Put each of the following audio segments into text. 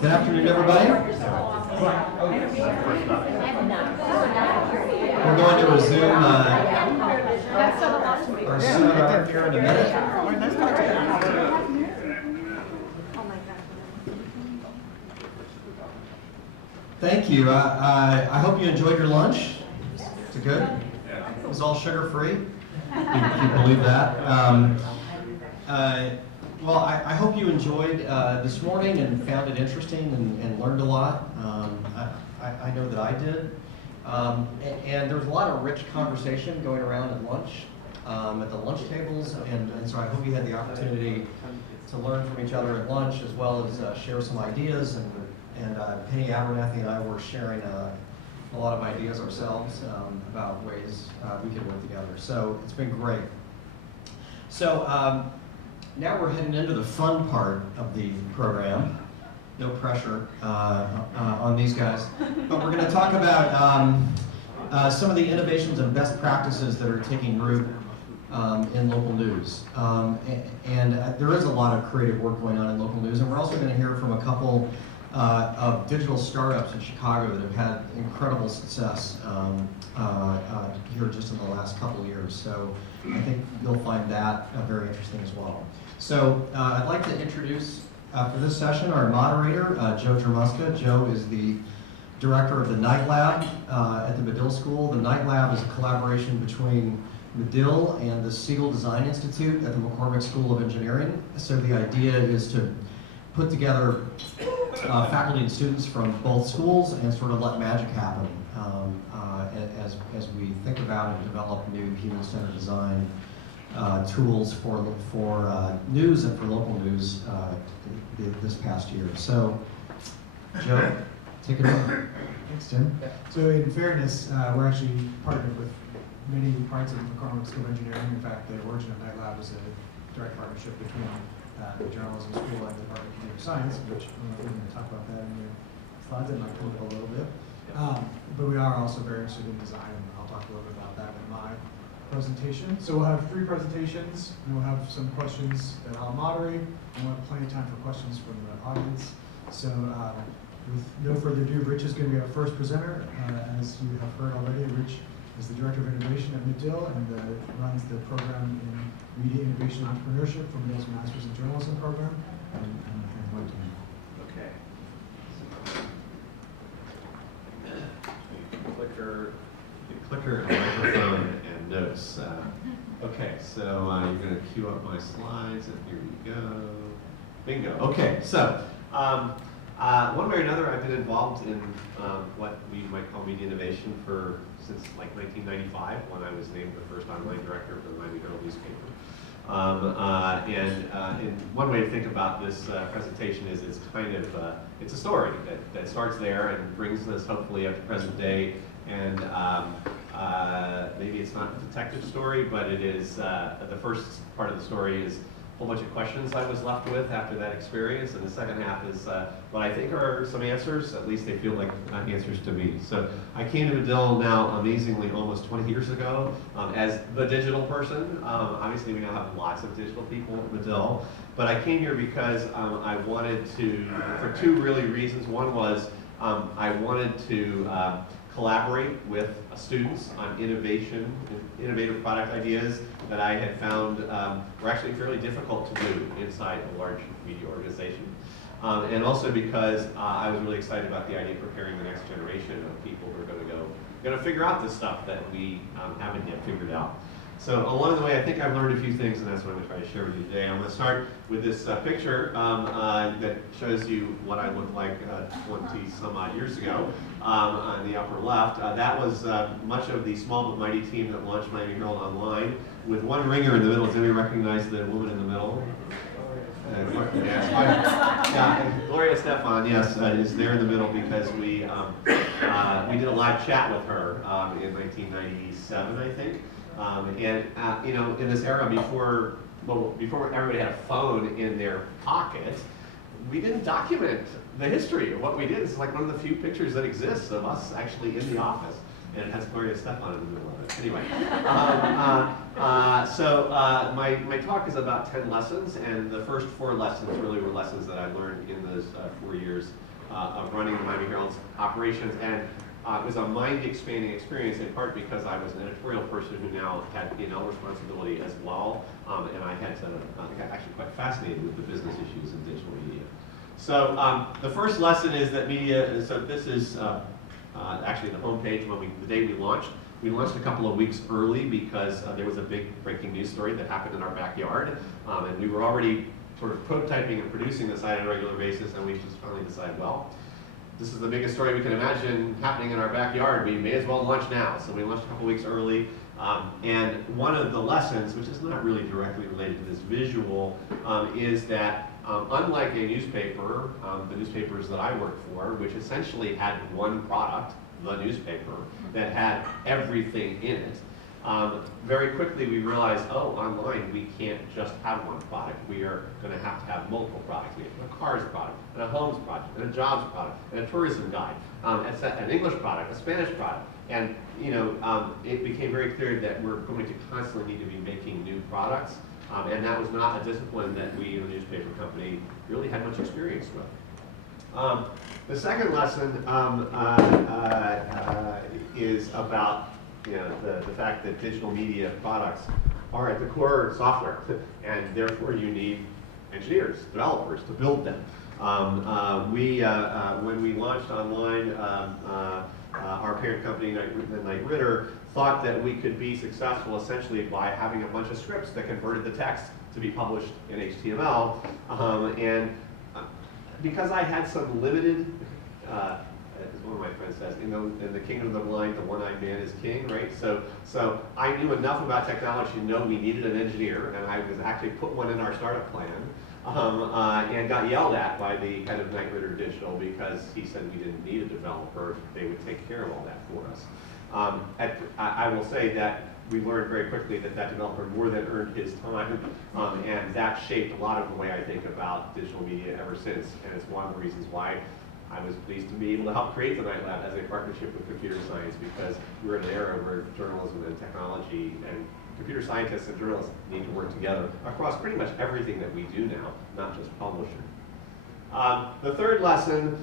Good afternoon, everybody. We're going to resume our seminar here in a minute. Thank you. I hope you enjoyed your lunch. Is it good? It was all sugar-free. If you believe that. Well, I hope you enjoyed this morning and found it interesting and learned a lot. I know that I did. And there was a lot of rich conversation going around at lunch, at the lunch tables, and so I hope you had the opportunity to learn from each other at lunch, as well as share some ideas. And Penny Abernathy and I were sharing a lot of ideas ourselves about ways we could work together. So it's been great. So now we're heading into the fun part of the program. No pressure on these guys. But we're going to talk about some of the innovations and best practices that are taking root in local news. And there is a lot of creative work going on in local news. And we're also going to hear from a couple of digital startups in Chicago that have had incredible success here just in the last couple of years. So I think you'll find that very interesting as well. So I'd like to introduce for this session our moderator, Joe Germuska. Joe is the director of the Night Lab at the Medill School. The Night Lab is a collaboration between Medill and the Siegel Design Institute at the McCormick School of Engineering. So the idea is to put together faculty and students from both schools and sort of let magic happen as we think about and develop new human-centered design tools for news and for local news this past year. So, Joe, take it over. Thanks, Tim. So in fairness, we're actually partnered with many parts of the McCormick School of Engineering. In fact, the origin of Night Lab was a direct partnership between the Journalism School and the Department of Computer Science, which I don't know if we're going to talk about that in your slides. I might pull it a little bit. But we are also very interested in design, and I'll talk a little bit about that in my presentation. So we'll have 3 presentations, and we'll have some questions that I'll moderate, and we'll have plenty of time for questions from the audience. So with no further ado, Rich is going to be our first presenter. As you have heard already, Rich is the Director of Innovation at Medill and runs the program in Media Innovation Entrepreneurship for Medill's Masters in Journalism program. And hand it to him. Okay. Clicker, and microphone, and notes. Okay, so you're going to queue up my slides, and here we go. Bingo. Okay, so one way or another, I've been involved in what we might call media innovation since like 1995, when I was named the first online director for the Miami Herald newspaper. And one way to think about this presentation is it's kind of it's a story that starts there and brings us hopefully up to present day. And maybe it's not a detective story, but it is the first part of the story is a whole bunch of questions I was left with after that experience, and the second half is what I think are some answers. At least they feel like answers to me. So I came to Medill now amazingly almost 20 years ago as the digital person. Obviously we now have lots of digital people at Medill, but I came here because I wanted to, for 2 really reasons. One was I wanted to collaborate with students on innovative product ideas that I had found were actually fairly difficult to do inside a large media organization. And also because I was really excited about the idea of preparing the next generation of people who are going to figure out this stuff that we haven't yet figured out. So along the way, I think I've learned a few things, and that's what I'm going to try to share with you today. I'm going to start with this picture that shows you what I looked like 20 some odd years ago on the upper left. That was much of the small but mighty team that launched Miami Herald Online, with one ringer in the middle. Does anybody recognize the woman in the middle? Gloria Stefan, yes, is there in the middle because we did a live chat with her in 1997, I think. You know, in this era before everybody had a phone in their pocket, we didn't document the history of what we did. It's like one of the few pictures that exists of us actually in the office. and it has Gloria Stefan in the middle of it. Anyway, my talk is about 10 lessons, and the first 4 lessons really were lessons that I learned in those 4 years of running the Miami Herald's operations, and it was a mind-expanding experience, in part because I was an editorial person who now had P&L responsibility as well, and I had to, I got actually quite fascinated with the business issues in digital media. So the first lesson is that media, so this is actually the homepage the day we launched. We launched a couple of weeks early because there was a big breaking news story that happened in our backyard, and we were already sort of prototyping and producing the site on a regular basis, and we just finally decided, well, this is the biggest story we can imagine happening in our backyard. We may as well launch now. So we launched a couple weeks early. And one of the lessons, which is not really directly related to this visual, is that unlike a newspaper, the newspapers that I worked for, which essentially had one product, the newspaper, that had everything in it, very quickly we realized, oh, online we can't just have one product. We are going to have multiple products. We have a cars product, and a homes product, and a jobs product, and a tourism guide, an English product, a Spanish product. And it became very clear that we're going to constantly need to be making new products. And that was not a discipline that we in the newspaper company really had much experience with. The second lesson is about the fact that digital media products are at the core software, and therefore you need engineers, developers to build them. When we launched online, our parent company, Knight Ridder, thought that we could be successful essentially by having a bunch of scripts that converted the text to be published in HTML. Because I had some limited, as one of my friends says, in the kingdom of the blind, the one-eyed man is king, right? So I knew enough about technology to know we needed an engineer, and I was actually put one in our startup plan, and got yelled at by the head of Knight Ridder Digital because he said we didn't need a developer, they would take care of all that for us. I will say that we learned very quickly that developer more than earned his time, and that shaped a lot of the way I think about digital media ever since, and it's one of the reasons why I was pleased to be able to help create the Knight Lab as a partnership with computer science, because we're in an era where journalism and technology and computer scientists and journalists need to work together across pretty much everything that we do now, not just publishing. The third lesson,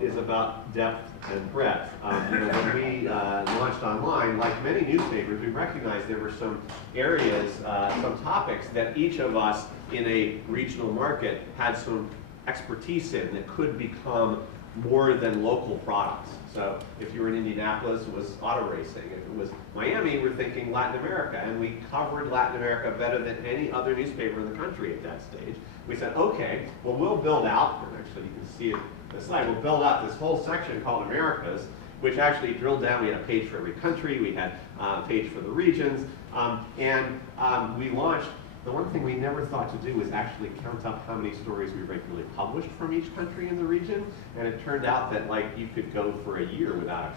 is about depth and breadth. When we launched online, like many newspapers, we recognized there were some areas, some topics that each of us in a regional market had some expertise in that could become more than local products. So if you were in Indianapolis, it was auto racing. If it was Miami, we're thinking Latin America, and we covered Latin America better than any other newspaper in the country at that stage. We said, okay, well, we'll build out, and actually you can see it on the slide, we'll build out this whole section called Americas, which actually drilled down. We had a page for every country, we had a page for the regions, and we launched. The one thing we never thought to do was actually count up how many stories we regularly published from each country in the region, and it turned out that you could go for a year without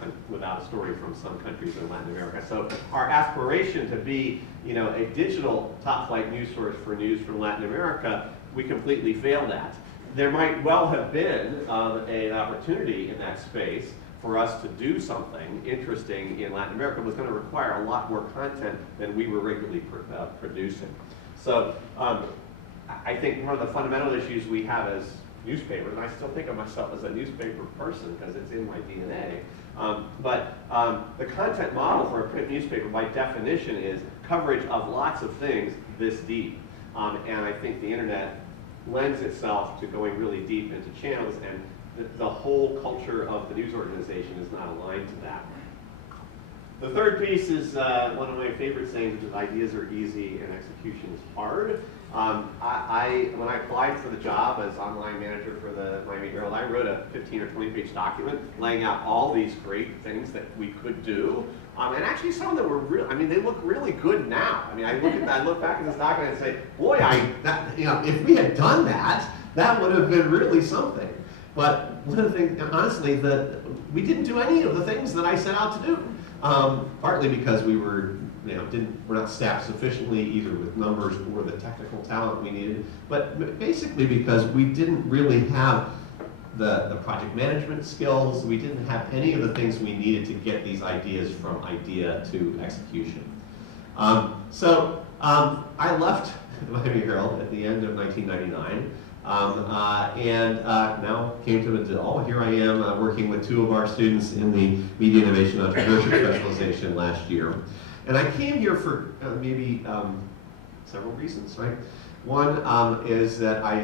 a story from some countries in Latin America. So our aspiration to be, a digital top-flight news source for news from Latin America, we completely failed at. There might well have been an opportunity in that space for us to do something interesting in Latin America. It was going to require a lot more content than we were regularly producing. So I think one of the fundamental issues we have as newspapers, and I still think of myself as a newspaper person because it's in my DNA, but the content model for a print newspaper by definition is coverage of lots of things this deep. And I think the internet lends itself to going really deep into channels, and the whole culture of the news organization is not aligned to that. The third piece is one of my favorite sayings, which is ideas are easy and execution is hard. When I applied for the job as online manager for the Miami Herald, I wrote a 15 or 20 page document laying out all these great things that we could do. And actually some of them were real, they look really good now. I look back at this document and say, boy, if we had done that, that would have been really something. But one of the things, honestly, that we didn't do any of the things that I set out to do. Partly because we were, we're not staffed sufficiently either with numbers or the technical talent we needed, but basically because we didn't really have the project management skills. We didn't have any of the things we needed to get these ideas from idea to execution. I left the Miami Herald at the end of 1999, and now came to Medill. Here I am working with two of our students in the Media Innovation Entrepreneurship Specialization last year. And I came here for maybe several reasons, right? One is that I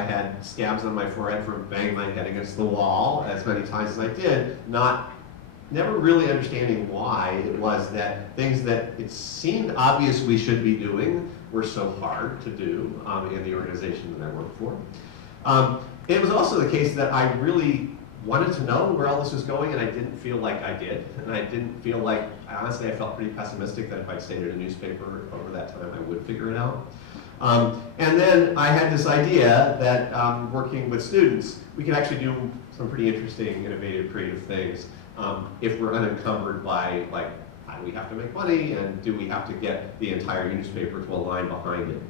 had scabs on my forehead from banging my head against the wall as many times as I did, never really understanding why it was that things that it seemed obvious we should be doing were so hard to do in the organization that I worked for. It was also the case that I really wanted to know where all this was going, and I didn't feel like I did. And I didn't feel like, honestly, I felt pretty pessimistic that if I'd stayed at a newspaper over that time, I would figure it out. And then I had this idea that working with students, we could actually do some pretty interesting, innovative, creative things if we're unencumbered by, like, how do we have to make money, and do we have to get the entire newspaper to align behind it?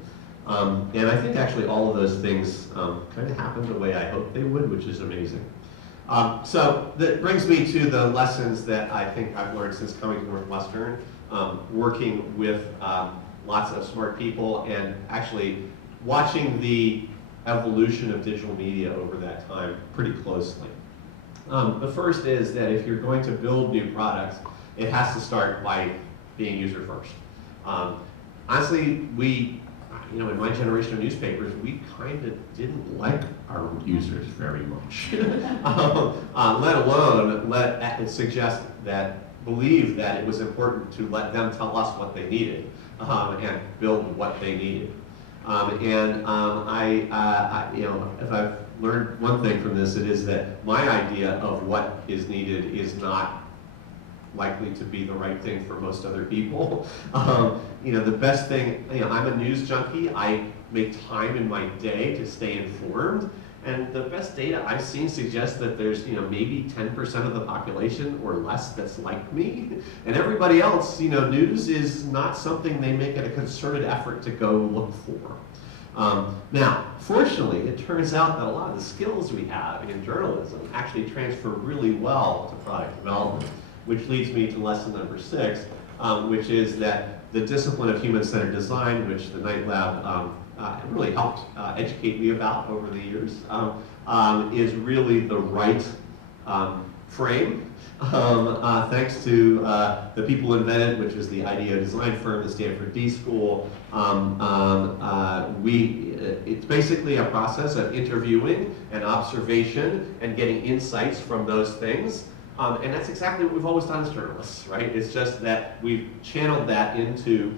And I think actually all of those things kind of happened the way I hoped they would, which is amazing. So that brings me to the lessons that I think I've learned since coming to Northwestern, working with lots of smart people and actually watching the evolution of digital media over that time pretty closely. The first is that if you're going to build new products, it has to start by being user first. Honestly, in my generation of newspapers, we kind of didn't like our users very much. Let alone believe that it was important to let them tell us what they needed and build what they needed. If I've learned one thing from this, it is that my idea of what is needed is not likely to be the right thing for most other people. The best thing, I'm a news junkie. I make time in my day to stay informed. And the best data I've seen suggests that there's, maybe 10% of the population or less that's like me. And everybody else, news is not something they make a concerted effort to go look for. Now, fortunately, it turns out that a lot of the skills we have in journalism actually transfer really well to product development, which leads me to lesson number 6, which is that the discipline of human-centered design, which the Night Lab really helped educate me about over the years, is really the right frame. Thanks to the people who invented, which is the IDEO design firm, the Stanford D School. It's basically a process of interviewing and observation and getting insights from those things. And that's exactly what we've always done as journalists, right? It's just that we've channeled that into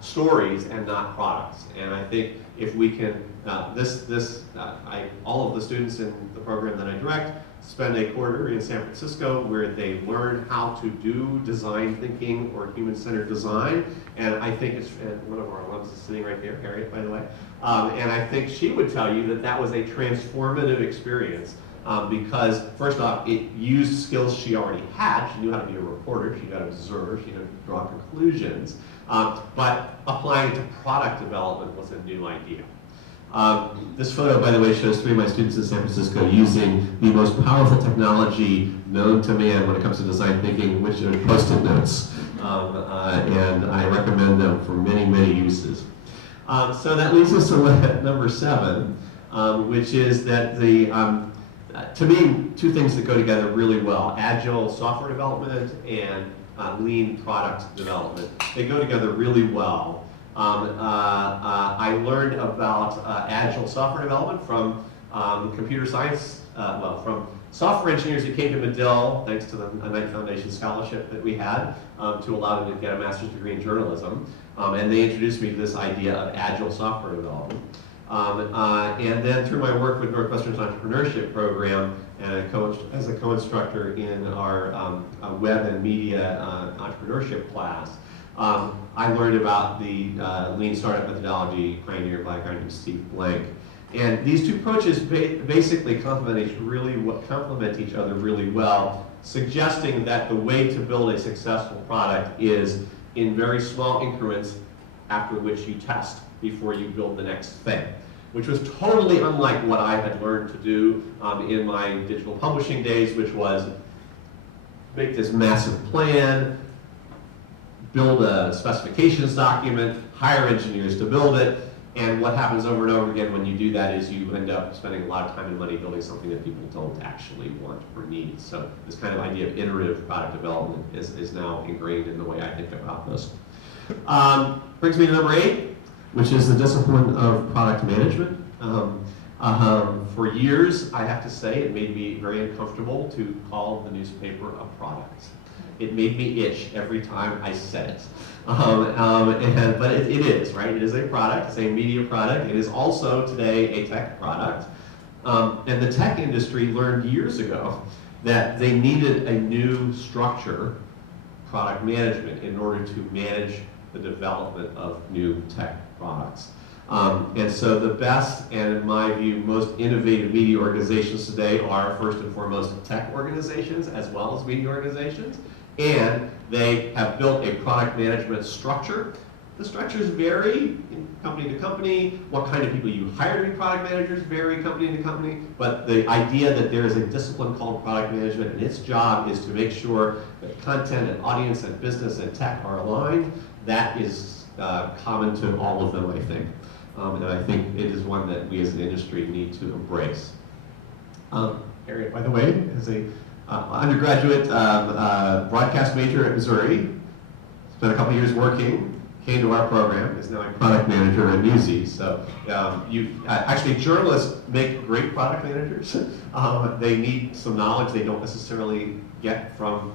stories and not products. And I think if we can, all of the students in the program that I direct spend a quarter in San Francisco where they learn how to do design thinking or human-centered design. And I think it's, and one of our alums is sitting right here, Harriet, by the way. And I think she would tell you that that was a transformative experience. Because first off, it used skills she already had. She knew how to be a reporter, she knew how to observe, she knew how to draw conclusions. But applying it to product development was a new idea. This photo, by the way, shows 3 of my students in San Francisco using the most powerful technology known to man when it comes to design thinking, which are Post-it notes. And I recommend them for many, many uses. So that leads us to number 7, which is that to me, 2 things that go together really well: agile software development and lean product development. They go together really well. I learned about agile software development from computer science, from software engineers who came to Medill, thanks to the Knight Foundation scholarship that we had, to allow them to get a master's degree in journalism. And they introduced me to this idea of agile software development. And then through my work with Northwestern's entrepreneurship program and as a co-instructor in our web and media entrepreneurship class, I learned about the lean startup methodology pioneered by a guy named Steve Blank. And these 2 approaches basically complement each other really well, suggesting that the way to build a successful product is in very small increments after which you test before you build the next thing. which was totally unlike what I had learned to do in my digital publishing days, which was make this massive plan, build a specifications document, hire engineers to build it, and what happens over and over again when you do that is you end up spending a lot of time and money building something that people don't actually want or need. So this kind of idea of iterative product development is now ingrained in the way I think about this. Brings me to number 8, which is the discipline of product management. For years, I have to say, it made me very uncomfortable to call the newspaper a product. It made me itch every time I said it. But it is, right? It is a product, it's a media product. It is also today a tech product. And the tech industry learned years ago that they needed a new structure, product management, in order to manage the development of new tech products. And so the best, and in my view, most innovative media organizations today are first and foremost tech organizations as well as media organizations. And they have built a product management structure. The structures vary company to company. What kind of people you hire to be product managers vary company to company. But the idea that there is a discipline called product management and its job is to make sure that content and audience and business and tech are aligned, that is common to all of them, I think. And I think it is one that we as an industry need to embrace. Harriet, by the way, is a undergraduate broadcast major at Missouri, spent a couple years working, came to our program, is now a product manager at Newsies. So actually journalists make great product managers. They need some knowledge they don't necessarily get from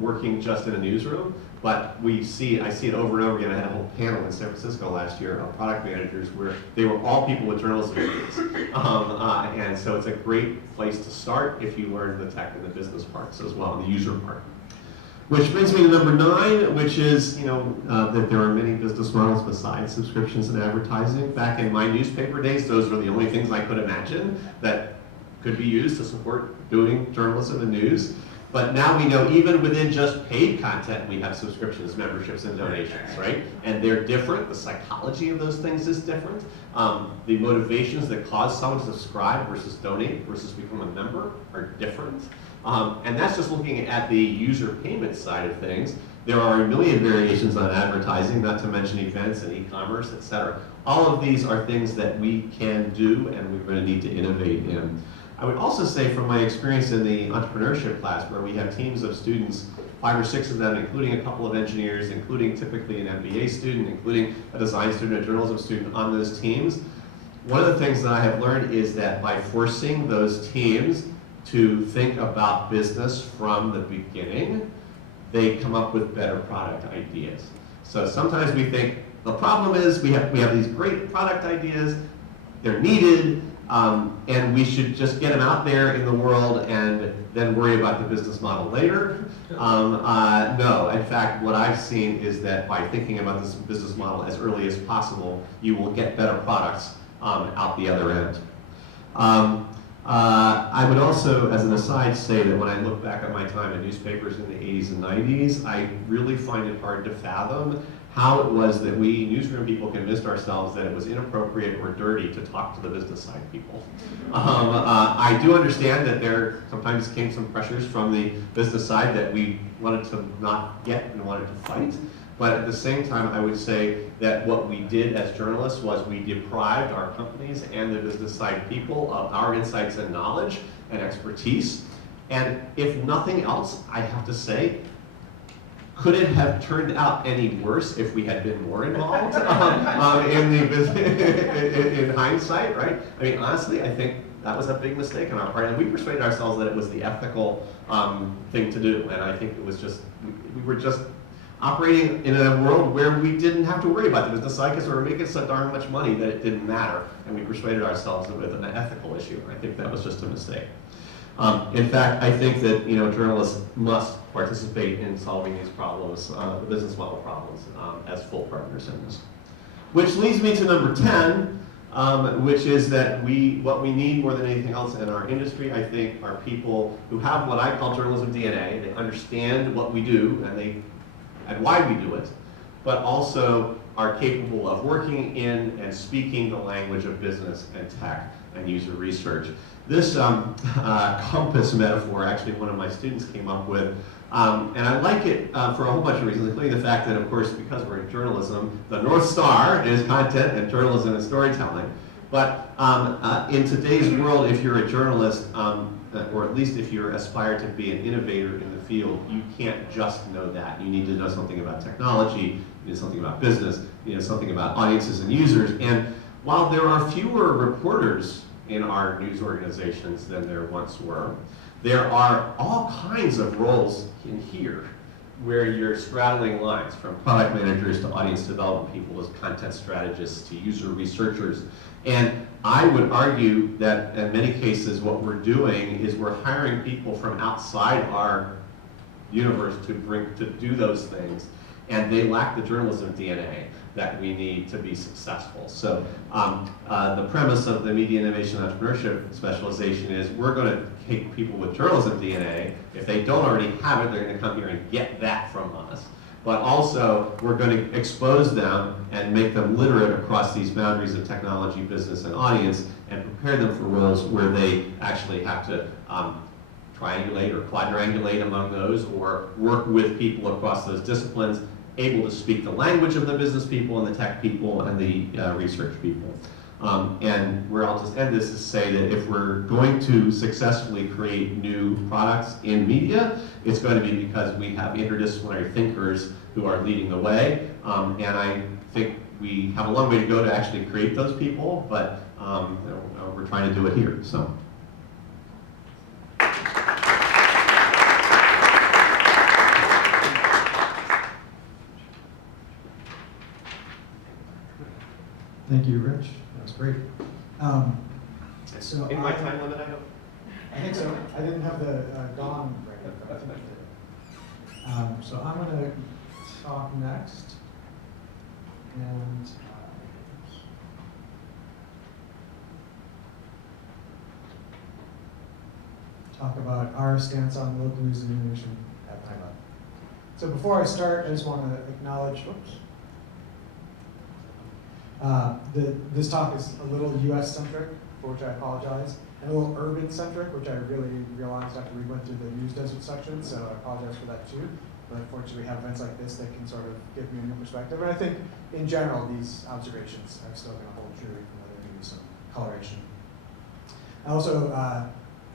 working just in a newsroom. But I see it over and over again. I had a whole panel in San Francisco last year of product managers where they were all people with journalism degrees. And so it's a great place to start if you learn the tech and the business parts as well, and the user part. Which brings me to number 9, which is that there are many business models besides subscriptions and advertising. Back in my newspaper days, those were the only things I could imagine that could be used to support doing journalism and news. But now we know even within just paid content, we have subscriptions, memberships, and donations, right? And they're different. The psychology of those things is different. The motivations that cause someone to subscribe versus donate versus become a member are different. And that's just looking at the user payment side of things. There are a million variations on advertising, not to mention events and e-commerce, et cetera. All of these are things that we can do and we're going to need to innovate in. I would also say from my experience in the entrepreneurship class where we have teams of students, 5 or 6 of them, including a couple of engineers, including typically an MBA student, including a design student, a journalism student on those teams, one of the things that I have learned is that by forcing those teams to think about business from the beginning, they come up with better product ideas. So sometimes we think the problem is we have these great product ideas, they're needed, and we should just get them out there in the world and then worry about the business model later. No, in fact, what I've seen is that by thinking about this business model as early as possible, you will get better products out the other end. I would also, as an aside, say that when I look back at my time in newspapers in the 80s and 90s, I really find it hard to fathom how it was that we newsroom people convinced ourselves that it was inappropriate or dirty to talk to the business side people. I do understand that there sometimes came some pressures from the business side that we wanted to not get and wanted to fight. But at the same time, I would say that what we did as journalists was we deprived our companies and the business side people of our insights and knowledge and expertise. And if nothing else, I have to say, could it have turned out any worse if we had been more involved in the business, in hindsight, right? I mean, honestly, I think that was a big mistake on our part, and we persuaded ourselves that it was the ethical thing to do, and I think it was just, we were just operating in a world where we didn't have to worry about the business side because we were making so darn much money that it didn't matter, and we persuaded ourselves that it was an ethical issue. I think that was just a mistake. In fact, I think that journalists must participate in solving these problems, the business model problems, as full partners in this. Which leads me to number 10, which is that what we need more than anything else in our industry, I think, are people who have what I call journalism DNA. They understand what we do and why we do it, but also are capable of working in and speaking the language of business and tech and user research. This compass metaphor, actually one of my students came up with, and I like it for a whole bunch of reasons, including the fact that, of course, because we're in journalism, the North Star is content and journalism and storytelling. But in today's world, if you're a journalist, or at least if you aspire to be an innovator in the field, you can't just know that. You need to know something about technology, you need something about business, you know something about audiences and users. And while there are fewer reporters in our news organizations than there once were, there are all kinds of roles in here where you're straddling lines, from product managers to audience development people, as content strategists to user researchers. And I would argue that in many cases what we're doing is we're hiring people from outside our universe to do those things, and they lack the journalism DNA that we need to be successful. So the premise of the Media Innovation Entrepreneurship specialization is we're going to take people with journalism DNA. If they don't already have it, they're going to come here and get that from us. But also, we're going to expose them and make them literate across these boundaries of technology, business, and audience, and prepare them for roles where they actually have to triangulate or quadrangulate among those, or work with people across those disciplines, able to speak the language of the business people and the tech people and the research people. And where I'll just end this is say that if we're going to successfully create new products in media, it's going to be because we have interdisciplinary thinkers who are leading the way. And I think we have a long way to go to actually create those people, but we're trying to do it here. So. Thank you, Rich. That was great. So in my time limit, I hope. I think so. I didn't have the gong ready, but I think I did. So I'm going to talk next, and talk about our stance on local news and innovation at Pallenik. So before I start, I just want to acknowledge, this talk is a little US-centric, for which I apologize, and a little urban-centric, which I really realized after we went through the news desert section, so I apologize for that too. But fortunately, we have events like this that can sort of give me a new perspective. And I think, in general, these observations are still going to hold true, even though there may be some coloration. Also,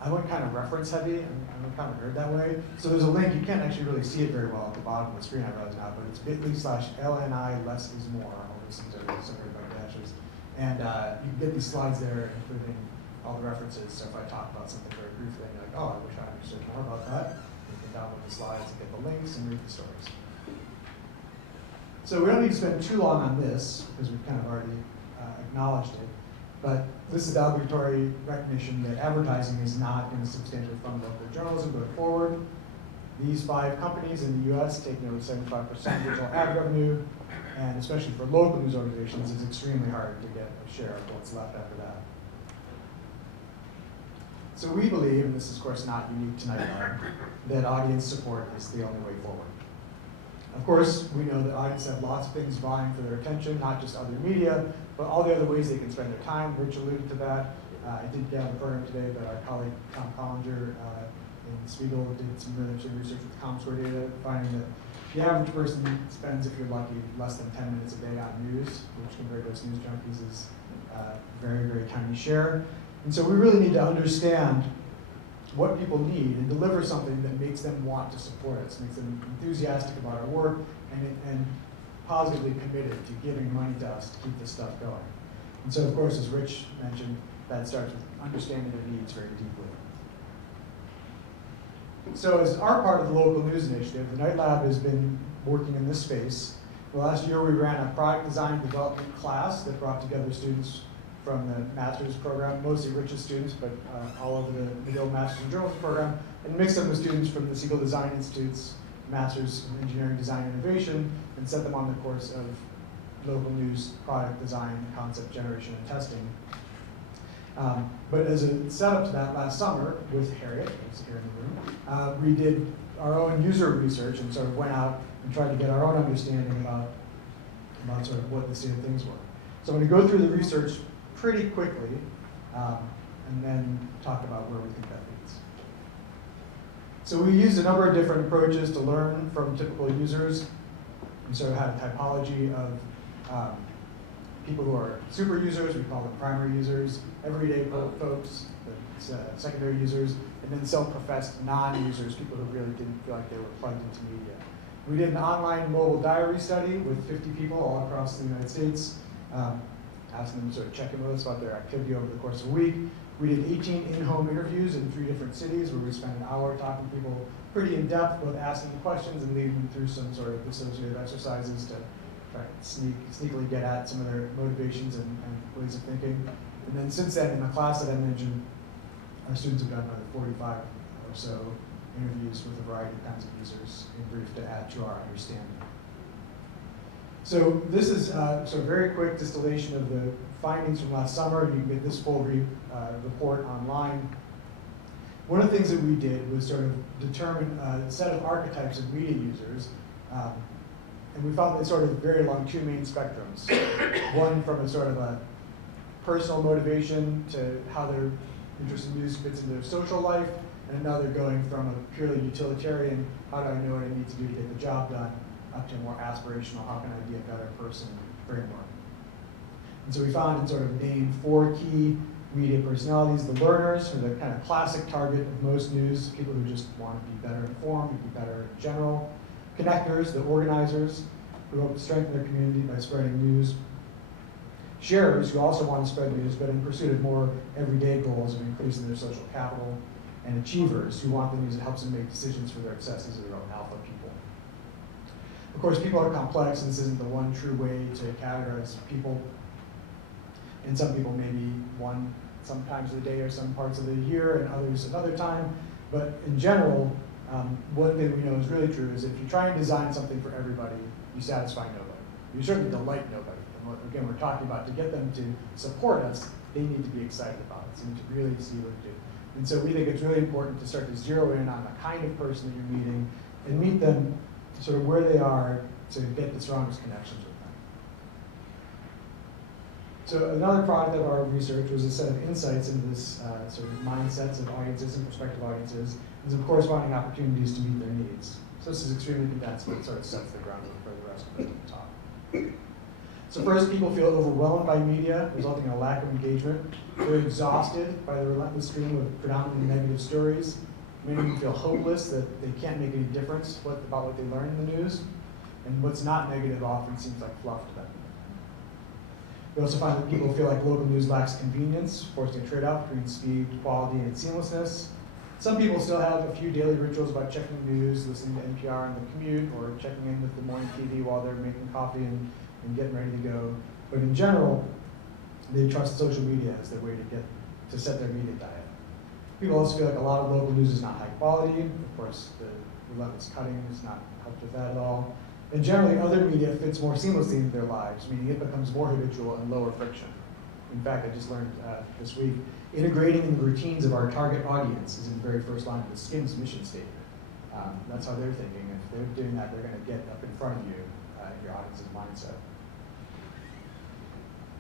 I went kind of reference heavy, and I'm kind of nerd that way. So there's a link, you can't actually really see it very well at the bottom of the screen, I realize now, but it's bit.ly/LNI less is more. All those things are separated by dashes. And you can get these slides there, including all the references. So if I talk about something very briefly, and you're like, oh, I wish I understood more about that, you can download the slides and get the links and read the stories. So we don't need to spend too long on this, because we've kind of already acknowledged it. But this is the obligatory recognition that advertising is not going to substantially fund local journalism going forward. These 5 companies in the US take nearly 75% digital ad revenue, and especially for local news organizations, it's extremely hard to get a share of what's left after that. So we believe, and this is of course not unique to Nightline, that audience support is the only way forward. Of course, we know that audiences have lots of things vying for their attention, not just other media, but all the other ways they can spend their time. Rich alluded to that. I didn't get on the program today, but our colleague Tom Collinger in Spiegel did some really interesting research with ComScore data, finding that the average person spends, if you're lucky, less than 10 minutes a day on news, which compared to us news junkies is a very, very tiny share. And so we really need to understand what people need and deliver something that makes them want to support us, makes them enthusiastic about our work, and positively committed to giving money to us to keep this stuff going. And so, of course, as Rich mentioned, that starts with understanding their needs very deeply. So as our part of the local news initiative, the Night Lab has been working in this space. The last year we ran a product design development class that brought together students from the master's program, mostly Rich's students, but all of the Medill Master's in Journalism program, and mixed them with students from the Siegel Design Institute's Master's in Engineering Design Innovation, and set them on the course of local news product design, concept generation, and testing. But as a setup to that last summer with Harriet, who's here in the room, we did our own user research and sort of went out and tried to get our own understanding about about sort of what the state of things were. So I'm going to go through the research pretty quickly, and then talk about where we think that leads. So we used a number of different approaches to learn from typical users. We sort of had a typology of people who are super users, we call them primary users, everyday folks, secondary users, and then self-professed non-users, people who really didn't feel like they were plugged into media. We did an online mobile diary study with 50 people all across the United States, asking them to sort of check in with us about their activity over the course of a week. We did 18 in-home interviews in 3 different cities where we spent an hour talking to people pretty in depth, both asking questions and leading them through some sort of associative exercises to try to sneakily get at some of their motivations and ways of thinking. And then since then, in the class that I mentioned, our students have done another 45 or so interviews with a variety of kinds of users in brief to add to our understanding. So this is sort of very quick distillation of the findings from last summer. You can get this full report online. One of the things that we did was sort of determine a set of archetypes of media users. And we found they sort of vary along 2 main spectrums. One from a sort of a personal motivation to how their interest in news fits into their social life, and another going from a purely utilitarian, how do I know what I need to do to get the job done, up to a more aspirational, how can I be a better person framework. And so we found and sort of named 4 key media personalities: the learners, who are the kind of classic target of most news, people who just want to be better informed, be better in general. Connectors, the organizers, who hope to strengthen their community by spreading news. Sharers, who also want to spread news, but in pursuit of more everyday goals of increasing their social capital. And achievers, who want the news that helps them make decisions for their successes, or their own alpha people. Of course, people are complex, and this isn't the one true way to categorize people. And some people may be one sometimes of the day or some parts of the year, and others another time. But in general, one thing we know is really true is if you try and design something for everybody, you satisfy nobody. You certainly delight nobody. And again, we're talking about to get them to support us, they need to be excited about it. They need to really see what we do. And so we think it's really important to start to zero in on the kind of person that you're meeting and meet them sort of where they are to get the strongest connections with them. So another product of our research was a set of insights into this sort of mindsets of audiences and prospective audiences, and some corresponding opportunities to meet their needs. So this is extremely condensed, but it sort of sets the groundwork for the rest of the talk. So first, people feel overwhelmed by media, resulting in a lack of engagement. They're exhausted by the relentless stream of predominantly negative stories. Many of them feel hopeless that they can't make any difference about what they learn in the news. And what's not negative often seems like fluff to them. We also find that people feel like local news lacks convenience, forcing a trade-off between speed, quality, and seamlessness. Some people still have a few daily rituals about checking the news, listening to NPR on the commute, or checking in with the morning TV while they're making coffee and getting ready to go. But in general, they trust social media as their way to set their media diet. People also feel like a lot of local news is not high quality. Of course, the relentless cutting has not helped with that at all. And generally, other media fits more seamlessly into their lives, meaning it becomes more habitual and lower friction. In fact, I just learned this week, integrating in the routines of our target audience is in the very first line of the Skims mission statement. That's how they're thinking. If they're doing that, they're going to get up in front of you in your audience's mindset.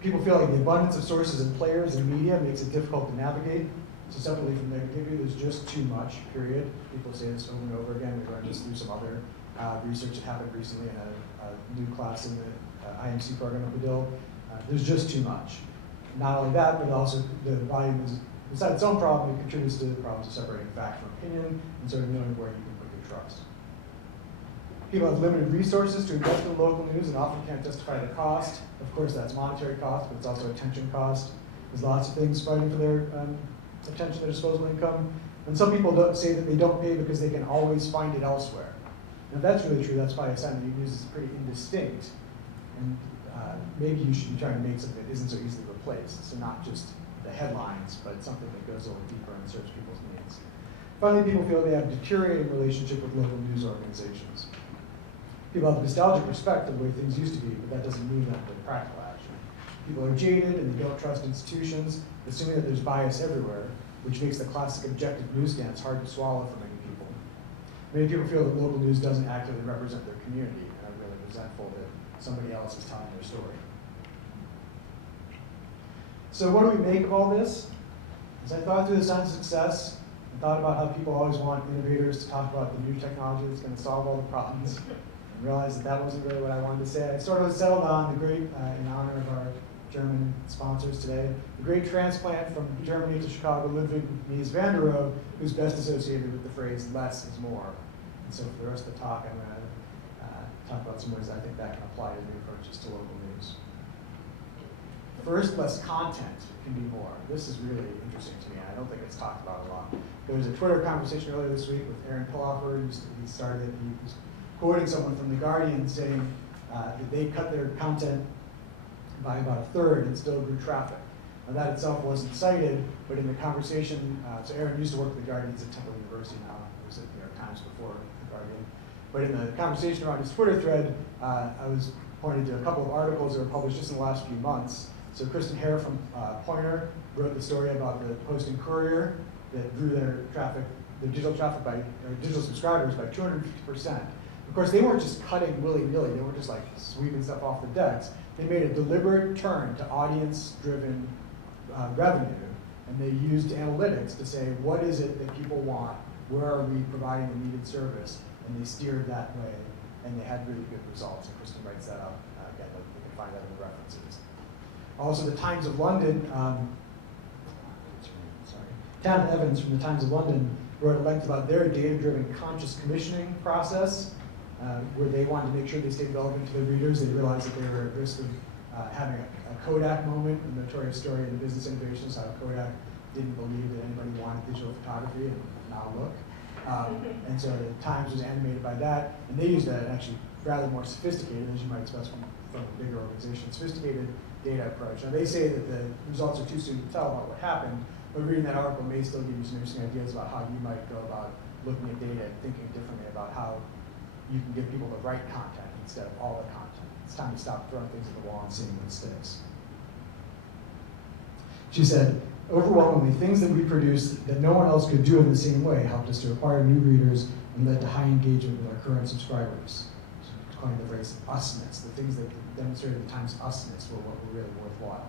People feel like the abundance of sources and players in media makes it difficult to navigate. So separately from negativity, there's just too much, period. People say this over and over again. We learned this through some other research that happened recently in a new class in the IMC program at Medill. There's just too much. Not only that, but also the volume is, besides its own problem, it contributes to the problems of separating fact from opinion and sort of knowing where you can put your trust. People have limited resources to invest in local news and often can't justify the cost. Of course, that's monetary cost, but it's also attention cost. There's lots of things fighting for their attention, their disposable income. And some people say that they don't pay because they can always find it elsewhere. And if that's really true, that's probably a sign that your news is pretty indistinct. And maybe you should be trying to make something that isn't so easily replaced. So not just the headlines, but something that goes a little deeper and serves people's needs. Finally, people feel they have a deteriorating relationship with local news organizations. People have a nostalgic respect of the way things used to be, but that doesn't move them to practical action. People are jaded and they don't trust institutions, assuming that there's bias everywhere, which makes the classic objective news stance hard to swallow for many people. Many people feel that local news doesn't actively represent their community and are really resentful that somebody else is telling their story. So what do we make of all this? As I thought through the signs of success, I thought about how people always want innovators to talk about the new technology that's going to solve all the problems, and realized that wasn't really what I wanted to say. I sort of settled on the great, in honor of our German sponsors today, the great transplant from Germany to Chicago, Ludwig Mies van der Rohe, who's best associated with the phrase less is more. And so for the rest of the talk, I'm going to talk about some ways I think that can apply to new approaches to local news. First, less content can be more. This is really interesting to me. I don't think it's talked about a lot. There was a Twitter conversation earlier this week with Aaron Pilloffer. He started it. He was quoting someone from The Guardian saying that they cut their content by about a third and still grew traffic. Now that itself wasn't cited, but in the conversation, so Aaron used to work at The Guardian. He's at Temple University now. He was at New York Times before The Guardian. But in the conversation around his Twitter thread, I was pointing to a couple of articles that were published just in the last few months. So Kristen Hare from Pointer wrote the story about the Post and Courier that grew their traffic, their digital traffic by, or digital subscribers by 250%. Of course, they weren't just cutting willy-nilly. They weren't just like sweeping stuff off the decks. They made a deliberate turn to audience-driven revenue, and they used analytics to say, what is it that people want? Where are we providing the needed service? And they steered that way, and they had really good results. And Kristen writes that up. Again, you can find that in the references. Also, the Times of London, Tam Evans from the Times of London wrote at length about their data-driven conscious commissioning process, where they wanted to make sure they stayed relevant to their readers. They realized that they were at risk of having a Kodak moment, a notorious story in the business innovations, how Kodak didn't believe that anybody wanted digital photography, and now look. And so the Times was animated by that, and they used an actually rather more sophisticated, as you might expect from a bigger organization, sophisticated data approach. Now they say that the results are too soon to tell about what happened, but reading that article may still give you some interesting ideas about how you might go about looking at data and thinking differently about how you can give people the right content instead of all the content. It's time to stop throwing things at the wall and seeing what sticks. She said, overwhelmingly, things that we produced that no one else could do in the same way helped us to acquire new readers and led to high engagement with our current subscribers. She coined the phrase usness. The things that demonstrated the Times' usness were what were really worthwhile.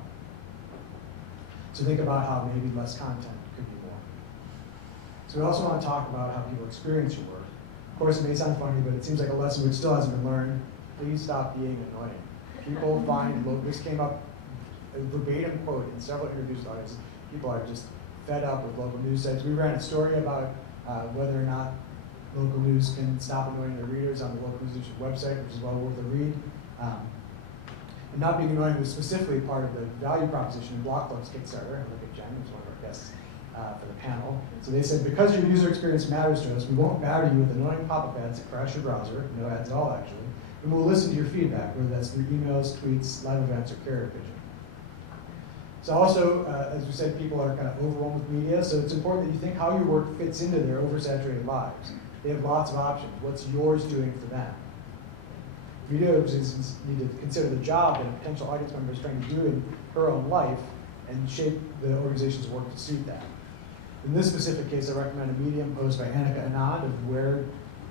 So think about how maybe less content could be more. So we also want to talk about how people experience your work. Of course, it may sound funny, but it seems like a lesson which still hasn't been learned. Please stop being annoying. People find, this came up, a verbatim quote in several interviews with audiences, people are just fed up with local news sites. We ran a story about whether or not local news can stop annoying their readers on the local news website, which is well worth a read. And not being annoying was specifically part of the value proposition in Block Club's Kickstarter. Look at Chang, who's one of our guests for the panel. So they said, because your user experience matters to us, we won't batter you with annoying pop-up ads that crash your browser, no ads at all actually, and we'll listen to your feedback, whether that's through emails, tweets, live events, or carrier pigeon. So also, as we said, people are kind of overwhelmed with media, so it's important that you think how your work fits into their oversaturated lives. They have lots of options. What's yours doing for them? Media organizations need to consider the job that a potential audience member is trying to do in her own life and shape the organization's work to suit that. In this specific case, I recommend a Medium post by Annika Anand of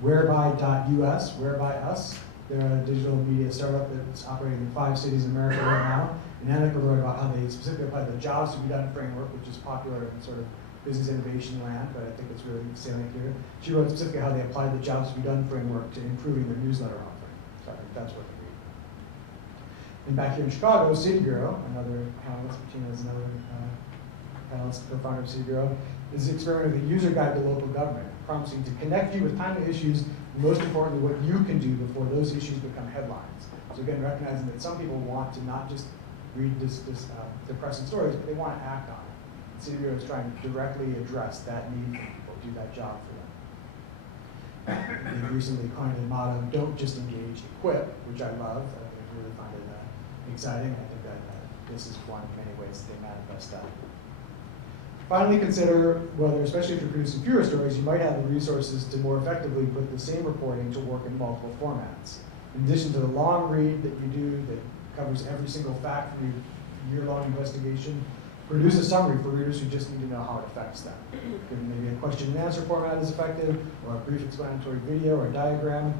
whereby.us, Whereby Us. They're a digital media startup that's operating in 5 cities in America right now. And Annika wrote about how they specifically apply the jobs to be done framework, which is popular in sort of business innovation land, but I think it's really salient here. She wrote specifically how they applied the jobs to be done framework to improving their newsletter offering. So I think that's worth a read. And back here in Chicago, City Bureau, another panelist, Bettina is another panelist, co-founder of City Bureau, is experimenting with a user guide to local government, promising to connect you with timely issues, and most importantly, what you can do before those issues become headlines. So again, recognizing that some people want to not just read depressing stories, but they want to act on it. And City Bureau is trying to directly address that need for people, do that job for them. They recently coined a motto, don't just engage, equip, which I love. I really find it exciting. I think that this is one of many ways that they manifest that. Finally, consider whether, especially if you're producing fewer stories, you might have the resources to more effectively put the same reporting to work in multiple formats. In addition to the long read that you do that covers every single fact from your year-long investigation, produce a summary for readers who just need to know how it affects them. Maybe a question and answer format is effective, or a brief explanatory video or a diagram.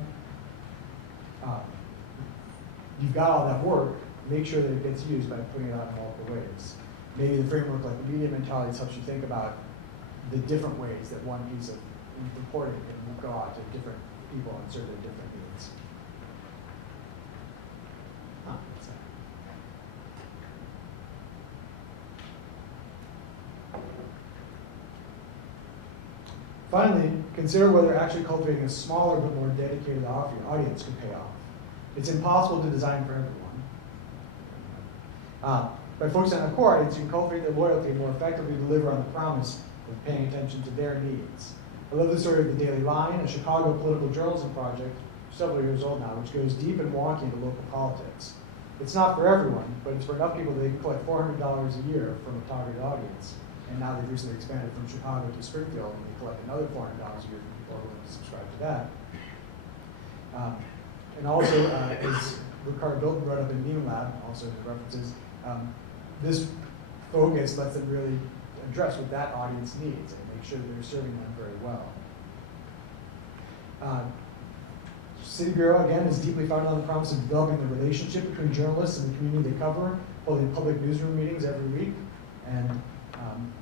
you've got all that work, make sure that it gets used by putting it out in multiple ways. Maybe the framework like the media mentality helps you think about the different ways that one piece of reporting can go out to different people and serve their different needs. What's that? Finally, consider whether actually cultivating a smaller but more dedicated audience can pay off. It's impossible to design for everyone. By focusing on a core audience, you can cultivate their loyalty and more effectively deliver on the promise of paying attention to their needs. I love the story of the Daily Line, a Chicago political journalism project, several years old now, which goes deep and wonky into local politics. It's not for everyone, but it's for enough people that they can collect $400 a year from a targeted audience. And now they've recently expanded from Chicago to Springfield, and they collect another $400 a year from people who are willing to subscribe to that. And also, as Ricardo Bilton brought up in Meme Lab, also in the references, this focus lets them really address what that audience needs and make sure that they're serving them very well. City Bureau, again, is deeply founded on the promise of developing the relationship between journalists and the community they cover, holding public newsroom meetings every week. And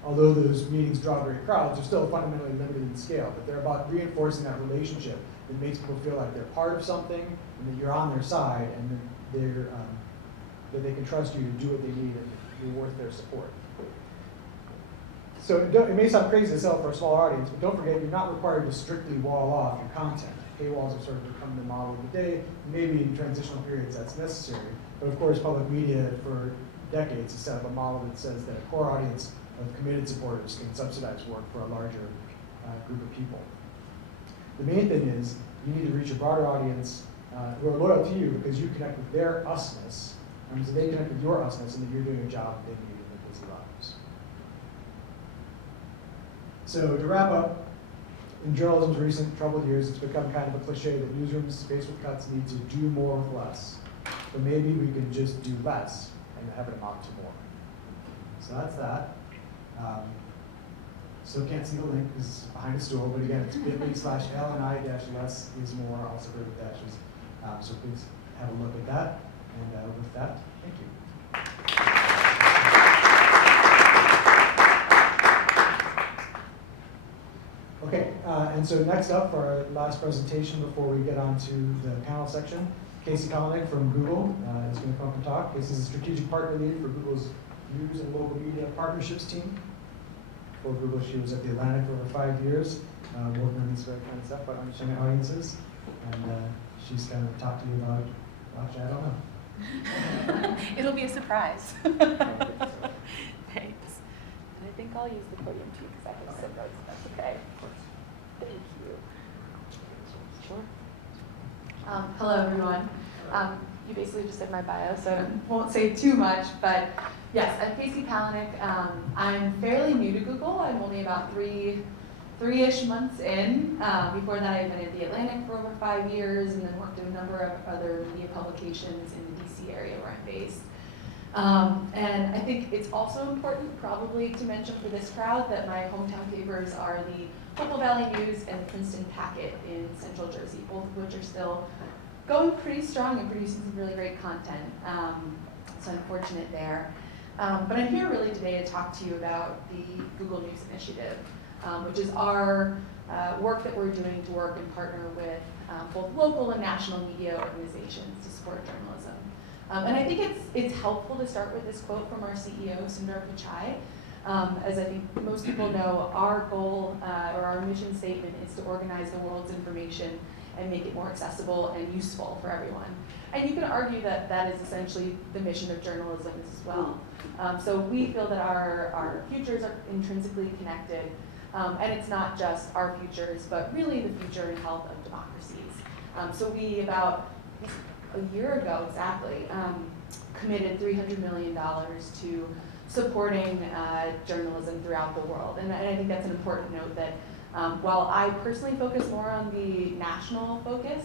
although those meetings draw great crowds, they're still fundamentally limited in scale. But they're about reinforcing that relationship that makes people feel like they're part of something and that you're on their side and that, that they can trust you to do what they need and you're worth their support. So it may sound crazy to sell for a smaller audience, but don't forget, you're not required to strictly wall off your content. Paywalls have sort of become the model of the day. Maybe in transitional periods that's necessary. But of course, public media for decades has set up a model that says that a core audience of committed supporters can subsidize work for a larger group of people. The main thing is you need to reach a broader audience who are loyal to you because you connect with their usness, and so they connect with your usness, and that you're doing a job that they need in their busy lives. So to wrap up, in journalism's recent troubled years, it's become kind of a cliche that newsrooms faced with cuts need to do more with less. But maybe we can just do less and have it amount to more. So that's that. Still can't see the link because it's behind a stool, but again, it's bit.ly/LNI-less is more, also heard with dashes. So please have a look at that. And with that, thank you. Okay, and so next up for our last presentation before we get on to the panel section, Pallenik from Google is going to come up and talk. This is a strategic partner lead for Google's news and local media partnerships team. For Google, she was at the Atlantic for over 5 years, working on this very kind of stuff, but understanding audiences. And she's going to talk to you about, watch, I don't know. It'll be a surprise. Thanks. And I think I'll use the podium too because I have some notes. That's okay. Thank you. Sure. Hello, everyone. You basically just said my bio, so I won't say too much, but yes, I'm Pallenik. I'm fairly new to Google. I'm only about three-ish months in. Before that, I've been at the Atlantic for over 5 years and then worked in a number of other media publications in the DC area where I'm based. And I think it's also important probably to mention for this crowd that my hometown papers are the Hopewell Valley News and the Princeton Packet in Central Jersey, both of which are still going pretty strong and producing some really great content. So I'm fortunate there. But I'm here really today to talk to you about the Google News Initiative, which is our work that we're doing to work and partner with both local and national media organizations to support journalism. And I think it's helpful to start with this quote from our CEO, Sundar Pichai. As I think most people know, our goal or our mission statement is to organize the world's information and make it more accessible and useful for everyone. And you can argue that that is essentially the mission of journalism as well. So we feel that our futures are intrinsically connected, and it's not just our futures, but really the future and health of democracies. So we, about a year ago exactly, committed $300 million to supporting journalism throughout the world. And I think that's an important note that while I personally focus more on the national focus,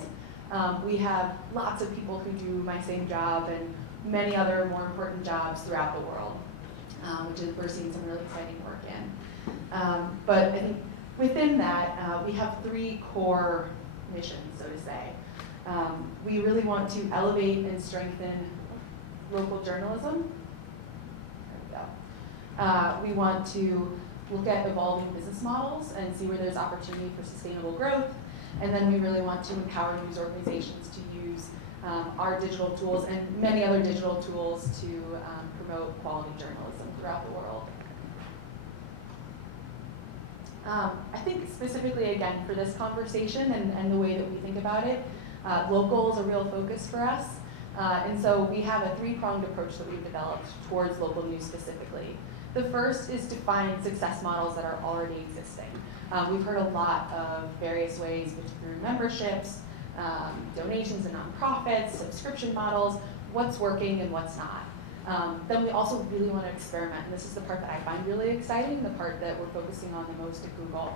we have lots of people who do my same job and many other more important jobs throughout the world, which is we're seeing some really exciting work in. But I think within that, we have 3 core missions, so to say. We really want to elevate and strengthen local journalism. There we go. We want to look at evolving business models and see where there's opportunity for sustainable growth. And then we really want to empower news organizations to use our digital tools and many other digital tools to promote quality journalism throughout the world. I think specifically, again, for this conversation and the way that we think about it, local is a real focus for us. And so we have a three-pronged approach that we've developed towards local news specifically. The first is to find success models that are already existing. We've heard a lot of various ways through memberships, donations and nonprofits, subscription models, what's working and what's not. Then we also really want to experiment, and this is the part that I find really exciting, the part that we're focusing on the most at Google,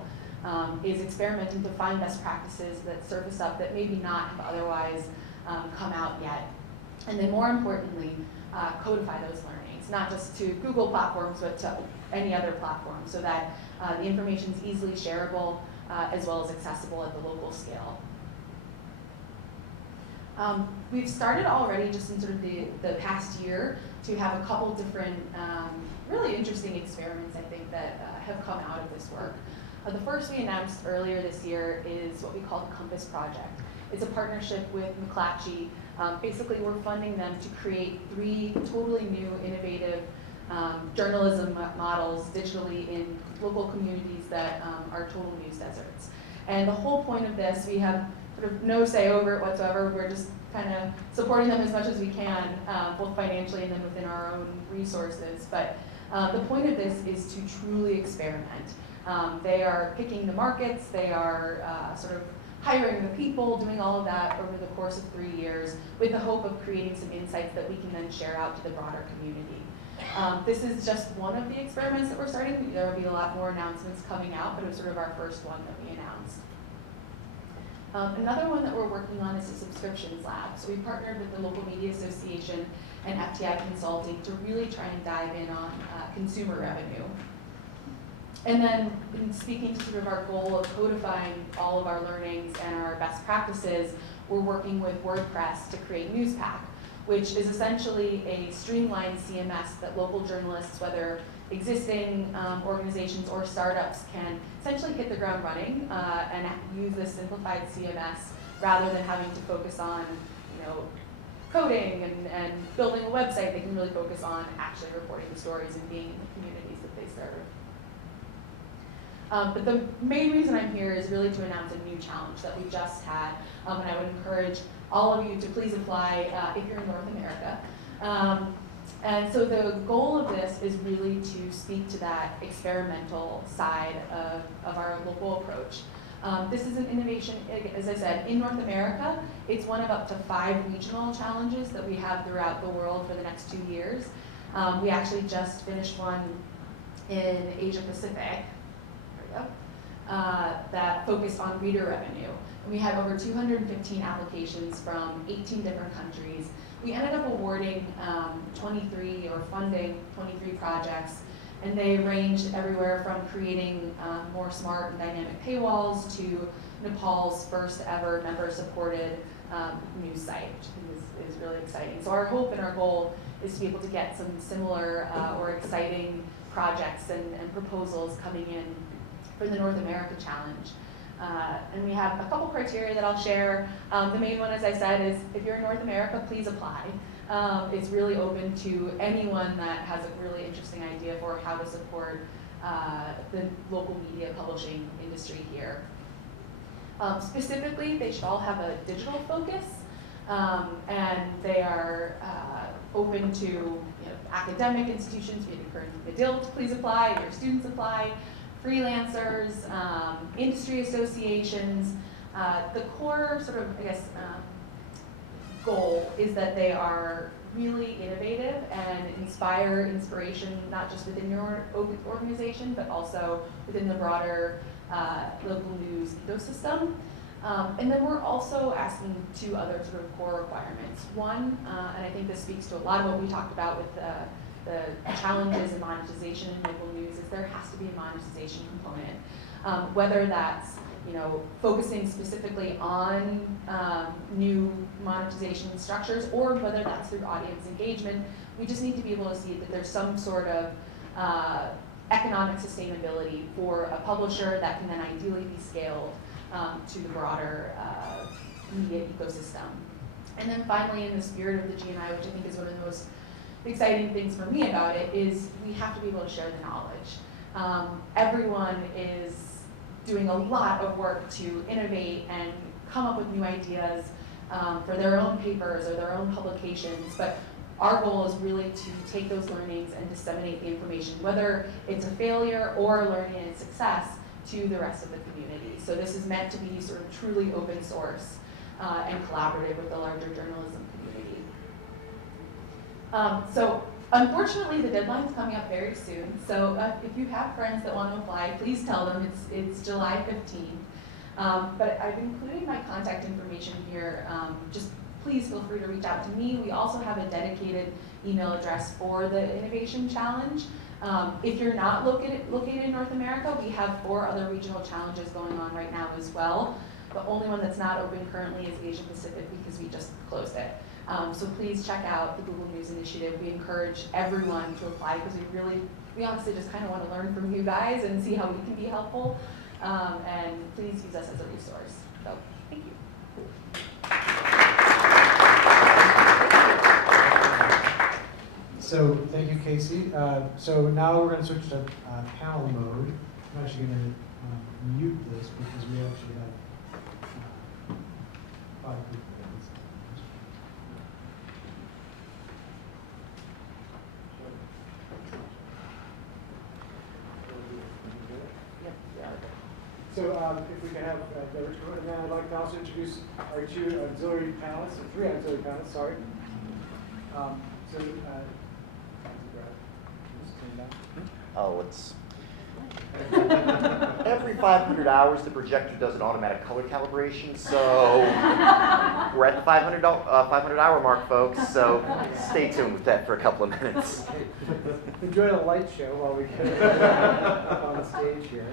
is experimenting to find best practices that surface up that maybe not have otherwise come out yet. And then more importantly, codify those learnings, not just to Google platforms, but to any other platform, so that the information is easily shareable as well as accessible at the local scale. We've started already just in sort of the past year to have a couple different really interesting experiments, I think, that have come out of this work. The first we announced earlier this year is what we call the Compass Project. It's a partnership with McClatchy. Basically, we're funding them to create 3 totally new, innovative journalism models digitally in local communities that are total news deserts. And the whole point of this, we have sort of no say over it whatsoever. We're just kind of supporting them as much as we can, both financially and then within our own resources. But the point of this is to truly experiment. They are picking the markets, they are sort of hiring the people, doing all of that over the course of 3 years with the hope of creating some insights that we can then share out to the broader community. This is just one of the experiments that we're starting. There will be a lot more announcements coming out, but it was sort of our first one that we announced. Another one that we're working on is a subscriptions lab. So we partnered with the Local Media Association and FTI Consulting to really try and dive in on consumer revenue. And then, in speaking to sort of our goal of codifying all of our learnings and our best practices, we're working with WordPress to create NewsPack, which is essentially a streamlined CMS that local journalists, whether existing organizations or startups, can essentially hit the ground running and use this simplified CMS rather than having to focus on, coding and building a website. They can really focus on actually reporting the stories and being in the communities that they serve. But the main reason I'm here is really to announce a new challenge that we just had, and I would encourage all of you to please apply if you're in North America. And so the goal of this is really to speak to that experimental side of our local approach. This is an innovation, as I said, in North America. It's one of up to 5 regional challenges that we have throughout the world for the next 2 years. We actually just finished one in Asia Pacific. That focused on reader revenue. And we had over 215 applications from 18 different countries. We ended up awarding 23 or funding 23 projects, and they ranged everywhere from creating more smart and dynamic paywalls to Nepal's first ever member-supported news site, which I think is really exciting. So our hope and our goal is to be able to get some similar or exciting projects and proposals coming in for the North America Challenge. And we have a couple criteria that I'll share. The main one, as I said, is if you're in North America, please apply. It's really open to anyone that has a really interesting idea for how to support the local media publishing industry here. Specifically, they should all have a digital focus, and they are open to academic institutions. We'd encourage Medill to please apply, your students apply, freelancers, industry associations. The core sort of, goal is that they are really innovative and inspire inspiration, not just within your organization, but also within the broader local news ecosystem. And then we're also asking 2 other sort of core requirements. One, and I think this speaks to a lot of what we talked about with the challenges in monetization in local news, is there has to be a monetization component. Whether that's focusing specifically on new monetization structures, or whether that's through audience engagement. We just need to be able to see that there's some sort of economic sustainability for a publisher that can then ideally be scaled to the broader media ecosystem. And then finally, in the spirit of the GNI, which I think is one of the most exciting things for me about it, is we have to be able to share the knowledge. Everyone is doing a lot of work to innovate and come up with new ideas for their own papers or their own publications, but our goal is really to take those learnings and disseminate the information, whether it's a failure or a learning and success, to the rest of the community. So this is meant to be sort of truly open source and collaborative with the larger journalism community. So unfortunately, the deadline's coming up very soon. So if you have friends that want to apply, please tell them it's July 15th. But I've included my contact information here. Just please feel free to reach out to me. We also have a dedicated email address for the Innovation Challenge. If you're not located in North America, we have 4 other regional challenges going on right now as well. The only one that's not open currently is Asia Pacific because we just closed it. So please check out the Google News Initiative. We encourage everyone to apply because we honestly just kind of want to learn from you guys and see how we can be helpful. And please use us as a resource. So thank you. So thank you, Casey. So now we're going to switch to panel mode. I'm actually going to mute this because we actually have 5 people. So if we can have Rich go, and then I'd like to also introduce our 2 auxiliary panelists, or 3 auxiliary panelists, sorry. Oh, it's every 500 hours the projector does an automatic color calibration, so we're at the 500 hour mark, folks, so stay tuned with that for a couple of minutes. Enjoy the light show while we get up on the stage here.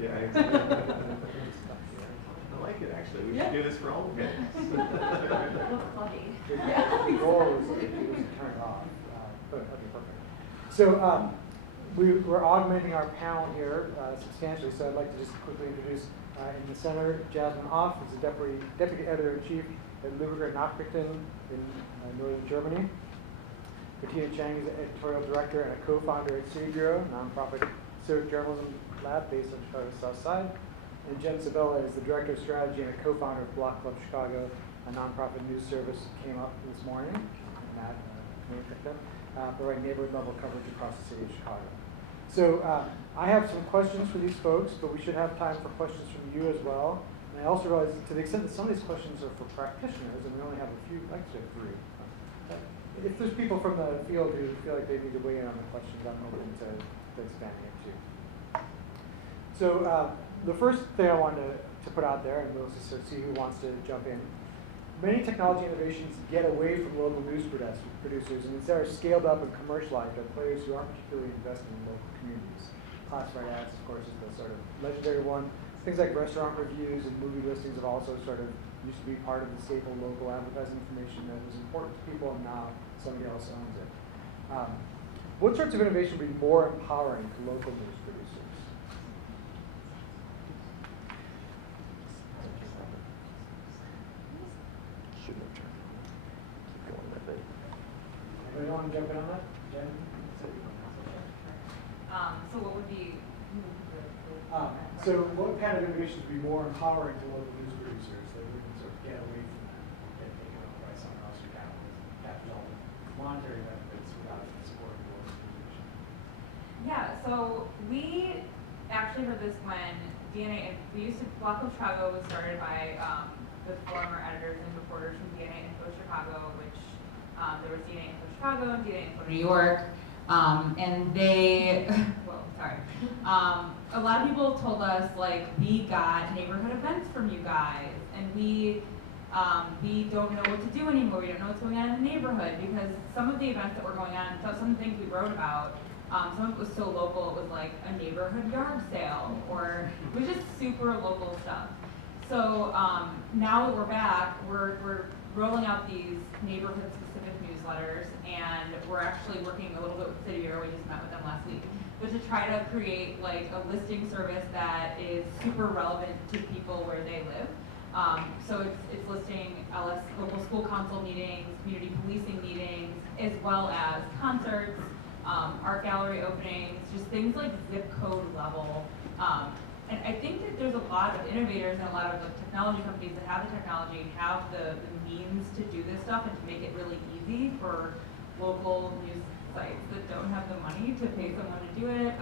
Yeah, exactly. I like it, actually. We should do this for all the games. The goal was to turn it off. Okay, perfect. So we're augmenting our panel here substantially, so I'd like to just quickly introduce in the center, Jasmin is the Deputy Editor-in-Chief at Lübecker Nachrichten in northern Germany. Bettina Chang is the Editorial Director and a co-founder at City Bureau, a nonprofit civic journalism lab based on Chicago's South Side. And Sabella is the Director of Strategy and a co-founder of Block Club Chicago, a nonprofit news service that came up this morning. Matt picked up, providing neighborhood level coverage across the city of Chicago. So I have some questions for these folks, but we should have time for questions from you as well. And I also realize, to the extent that some of these questions are for practitioners, and we only have a few, actually 3. If there's people from the field who feel like they need to weigh in on the questions, I'm open to expanding it too. So the first thing I wanted to put out there, and we'll just sort of see who wants to jump in. Many technology innovations get away from local news producers and instead are scaled up and commercialized by players who aren't particularly invested in local communities. Classified ads, of course, is the sort of legendary one. Things like restaurant reviews and movie listings have also sort of used to be part of the staple local advertising information that was important to people, and now somebody else owns it. What sorts of innovation would be more empowering to local news producers? Anybody want to jump in on that? Jen? So what would be? So what kind of innovations would be more empowering to local news producers that we can sort of get away from that, get taken over by someone else who captures all the monetary benefits without supporting the local communication? Yeah, so we actually heard this when Block of Chicago was started by the former editors and reporters from DNA Info Chicago, which there was DNA Info Chicago and DNA Info New York. And they, a lot of people told us, like, we got neighborhood events from you guys, and we don't know what to do anymore. We don't know what's going on in the neighborhood, because some of the events that were going on, some of the things we wrote about, some of it was so local, it was like a neighborhood neighborhood yard sale, or it was just super local stuff. So now that we're back, we're rolling out these neighborhood-specific newsletters, and we're actually working a little bit with City Bureau. We just met with them last week, but to try to create like a listing service that is super relevant to people where they live. So it's listing local school council meetings, community policing meetings, as well as concerts, art gallery openings, just things like zip code level. And I think that there's a lot of innovators and a lot of like technology companies that have the technology and have the means to do this stuff and to make it really easy for local news sites that don't have the money to pay someone to do it.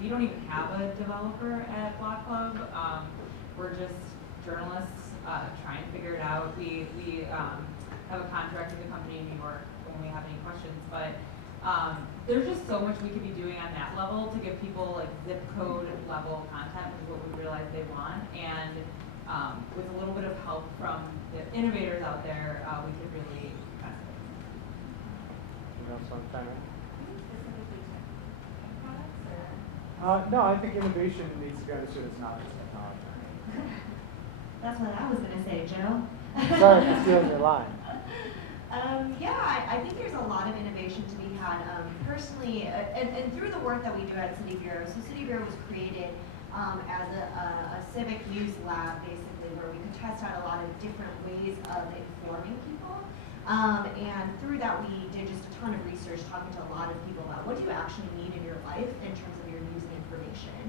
We don't even have a developer at Block Club. We're just journalists trying to figure it out. We have a contract with a company in New York when we have any questions, but there's just so much we could be doing on that level to give people like zip code level content, which is what we realize they want. And with a little bit of help from the innovators out there, we could really kind of. No, I think innovation needs to be understood as not just technology. That's what I was going to say, Joe. Sorry for stealing your line. Yeah, I think there's a lot of innovation to be had personally, and through the work that we do at City Bureau. So City Bureau was created as a civic news lab, basically, where we could test out a lot of different ways of informing people. And through that, we did just a ton of research, talking to a lot of people about what do you actually need in your life in terms of your news and information.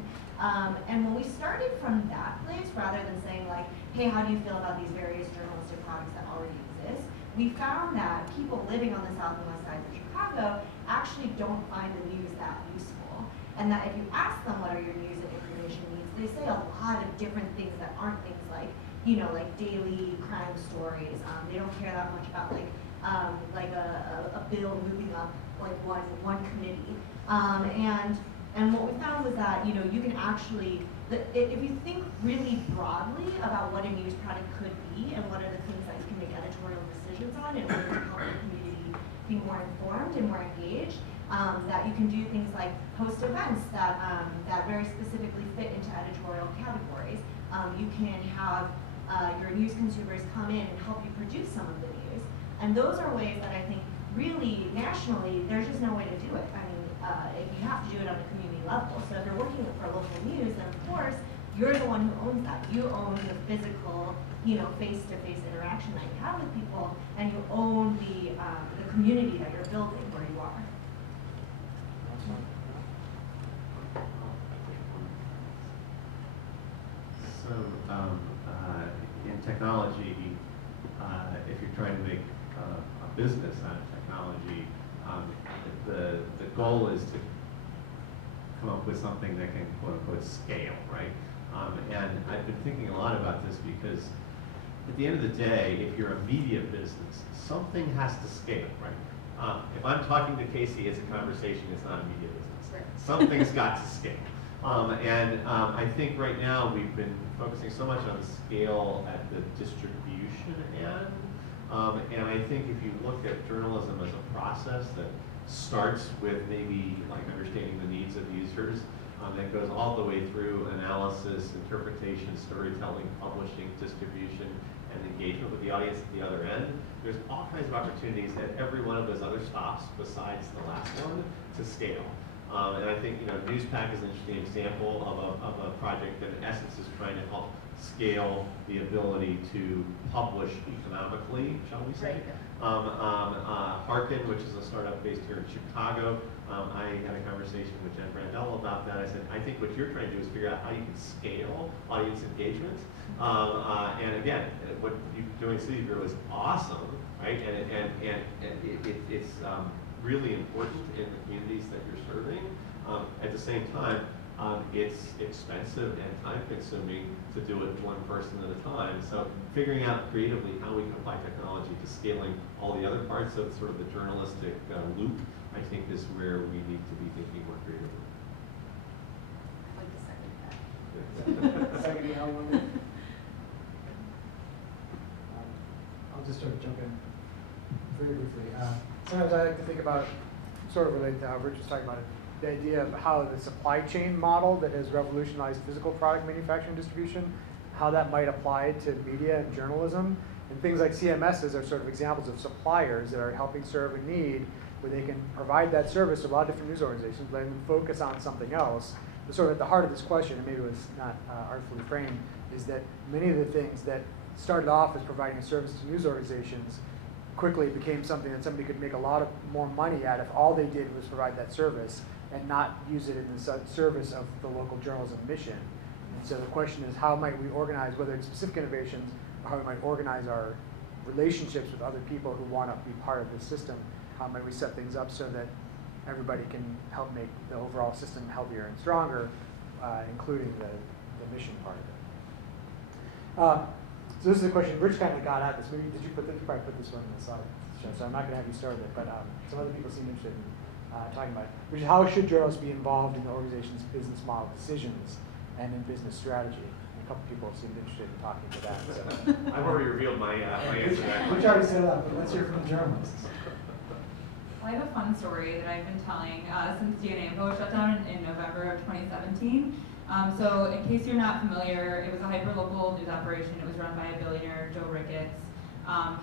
And when we started from that place, rather than saying like, hey, how do you feel about these various journalistic products that already exist, we found that people living on the south and west sides of Chicago actually don't find the news that useful. And that if you ask them what are your news and information needs, they say a lot of different things that aren't things like, you know, like daily crime stories. They don't care that much about like a bill moving up like one committee. And what we found was that, you know, you can actually, if you think really broadly about what a news product could be and what are the things that you can make editorial decisions on in order to help the community be more informed and more engaged, that you can do things like host events that very specifically fit into editorial categories. You can have your news consumers come in and help you produce some of the news. And those are ways that I think really nationally, there's just no way to do it. I mean, you have to do it on a community level. So if you're working for local news, then of course, you're the one who owns that. You own the physical, you know, face-to-face interaction that you have with people, and you own the community that you're building where you are. So in technology, if you're trying to make a business out of technology, the goal is to come up with something that can quote unquote scale, right? And I've been thinking a lot about this because at the end of the day, if you're a media business, something has to scale, right? If I'm talking to Casey, it's a conversation, it's not a media business. Right. Something's got to scale. I think right now we've been focusing so much on scale at the distribution end. And I think if you look at journalism as a process that starts with maybe like understanding the needs of users, that goes all the way through analysis, interpretation, storytelling, publishing, distribution, and engagement with the audience at the other end, there's all kinds of opportunities at every one of those other stops besides the last one to scale. And I think, you know, Newspack is an interesting example of a project that in essence is trying to help scale the ability to publish economically, shall we say. Harkin, which is a startup based here in Chicago, I had a conversation with Jen Brandell about that. I said, I think what you're trying to do is figure out how you can scale audience engagement. And again, what you're doing at City Bureau is awesome, right? And it's really important in the communities that you're serving. At the same time, it's expensive and time-consuming to do it one person at a time. So figuring out creatively how we can apply technology to scaling all the other parts of sort of the journalistic loop, I think is where we need to be thinking more creatively. I'd like to second that. Second, Alan. I'll just sort of jump in very briefly. Sometimes I like to think about, sort of related to how Rich was talking about it, the idea of how the supply chain model that has revolutionized physical product manufacturing distribution, how that might apply to media and journalism. And things like CMSs are sort of examples of suppliers that are helping serve a need where they can provide that service to a lot of different news organizations, but then focus on something else. But sort of at the heart of this question, and maybe it was not artfully framed, is that many of the things that started off as providing a service to news organizations quickly became something that somebody could make a lot more money at if all they did was provide that service and not use it in the service of the local journalism mission. And so the question is, how might we organize, whether it's specific innovations, or how we might organize our relationships with other people who want to be part of this system? How might we set things up so that everybody can help make the overall system healthier and stronger, including the mission part of it. So this is a question Rich kind of got at this. Maybe did you put this? You probably put this one in the slide show, so I'm not going to have you start it. But some other people seem interested in talking about it, which is how should journalists be involved in the organization's business model decisions and in business strategy? And a couple people seemed interested in talking to that. So. I've already revealed my answer to that. Rich already said that, but let's hear from the journalists. I have a fun story that I've been telling since DNA Info shut down in November of 2017. So in case you're not familiar, it was a hyper-local news operation. It was run by a billionaire, Joe Ricketts.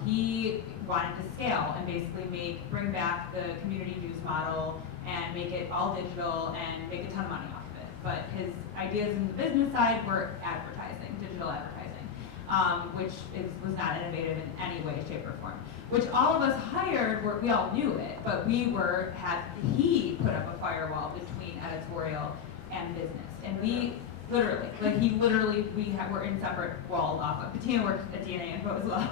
He wanted to scale and basically bring back the community news model and make it all digital and make a ton of money off of it. But his ideas in the business side were advertising, digital advertising, which was not innovative in any way, shape, or form. Which all of us hired, we all knew it, but he put up a firewall between editorial and business. And we literally, we're in separate walled off. Bettina worked at DNA Info as well.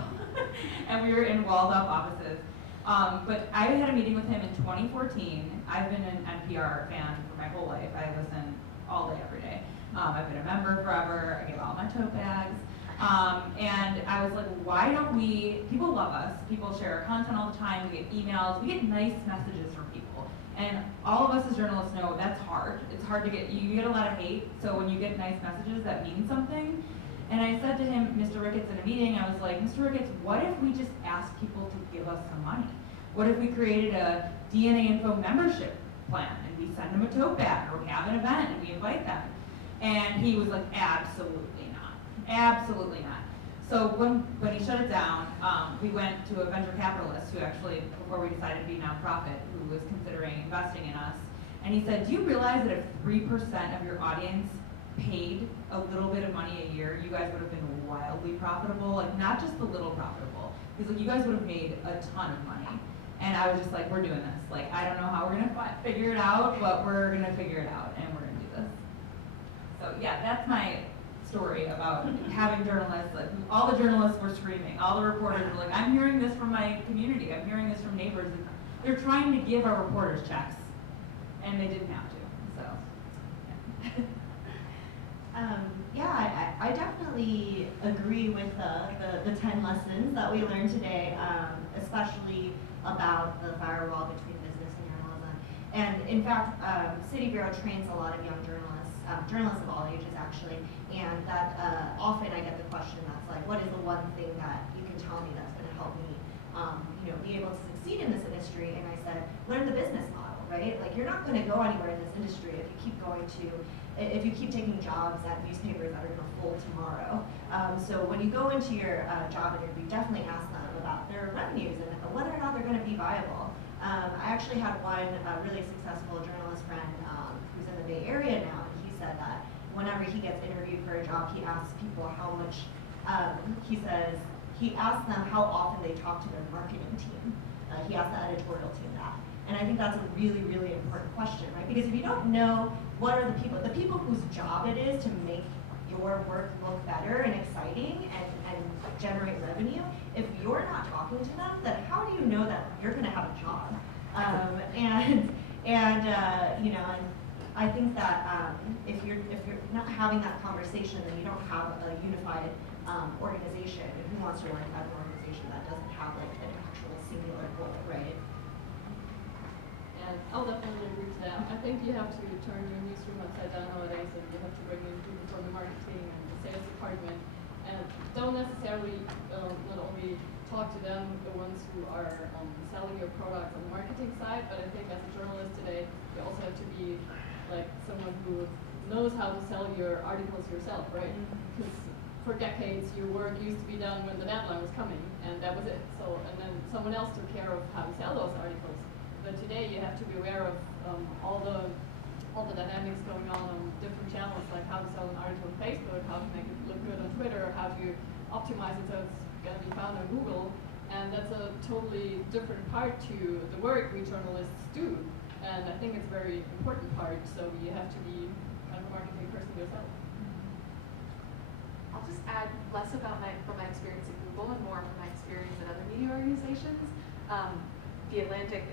And we were in walled off offices. But I had a meeting with him in 2014. I've been an NPR fan for my whole life. I listen all day, every day. I've been a member forever. I get all my tote bags. And I was like, why don't people love us. People share our content all the time. We get emails. We get nice messages from people. And all of us as journalists know that's hard. It's hard to get, you get a lot of hate. So when you get nice messages, that means something. And I said to him, Mr. Ricketts, in a meeting, I was like, Mr. Ricketts, what if we just asked people to give us some money? What if we created a DNA Info membership plan and we send them a tote bag or we have an event and we invite them? And he was like, absolutely not. Absolutely not. So when he shut it down, we went to a venture capitalist who actually, before we decided to be nonprofit, who was considering investing in us. And he said, do you realize that if 3% of your audience paid a little bit of money a year, you guys would have been wildly profitable? Like, not just a little profitable. He's like, you guys would have made a ton of money. And I was just like, we're doing this. Like, I don't know how we're gonna figure it out, but we're gonna figure it out and we're gonna do this. So yeah, that's my story about having journalists. Like, all the journalists were screaming. All the reporters were like, I'm hearing this from my community. I'm hearing this from neighbors. They're trying to give our reporters checks, and they didn't have to. So, yeah. Yeah, I definitely agree with the 10 lessons that we learned today, especially about the firewall between business and journalism. And in fact, City Bureau trains a lot of young journalists of all ages actually, and that often I get the question that's like, what is the one thing that you can tell me that's going to help me be able to succeed in this industry? And I said, learn the business model, right? Like, you're not going to go anywhere in this industry if you keep taking jobs at newspapers that are going to fold tomorrow. So when you go into your job interview, definitely ask them about their revenues and whether or not they're going to be viable. I actually had one really successful journalist friend who's in the Bay Area now, and he said that whenever he gets interviewed for a job, he asks people how much, he asks them how often they talk to their marketing team. He asked the editorial team that. And I think that's a really, really important question, right? Because if you don't know what are the people whose job it is to make your work look better and exciting and generate revenue, if you're not talking to them, then how do you know that you're going to have a job? And I think that if you're not having that conversation, then you don't have a unified organization. And who wants to run an organization that doesn't have like an actual singular goal, right? And I'll definitely agree to that. I think you have to turn your newsroom upside down nowadays, and you have to bring in people from the marketing and the sales department, and don't necessarily not only talk to them, the ones who are selling your product on the marketing side, but I think as a journalist today, You also have to be like someone who knows how to sell your articles yourself, right? Because for decades your work used to be done when the deadline was coming, and that was it. So, and then someone else took care of how to sell those articles. But today you have to be aware of all the dynamics going on different channels, like how to sell an article on Facebook, how to make it look good on Twitter, how to optimize it so it's gonna be found on Google. And that's a totally different part to the work we journalists do. And I think it's a very important part, so you have to be kind of a marketing person yourself. I'll just add less about from my experience at Google and more from my experience at other media organizations. The Atlantic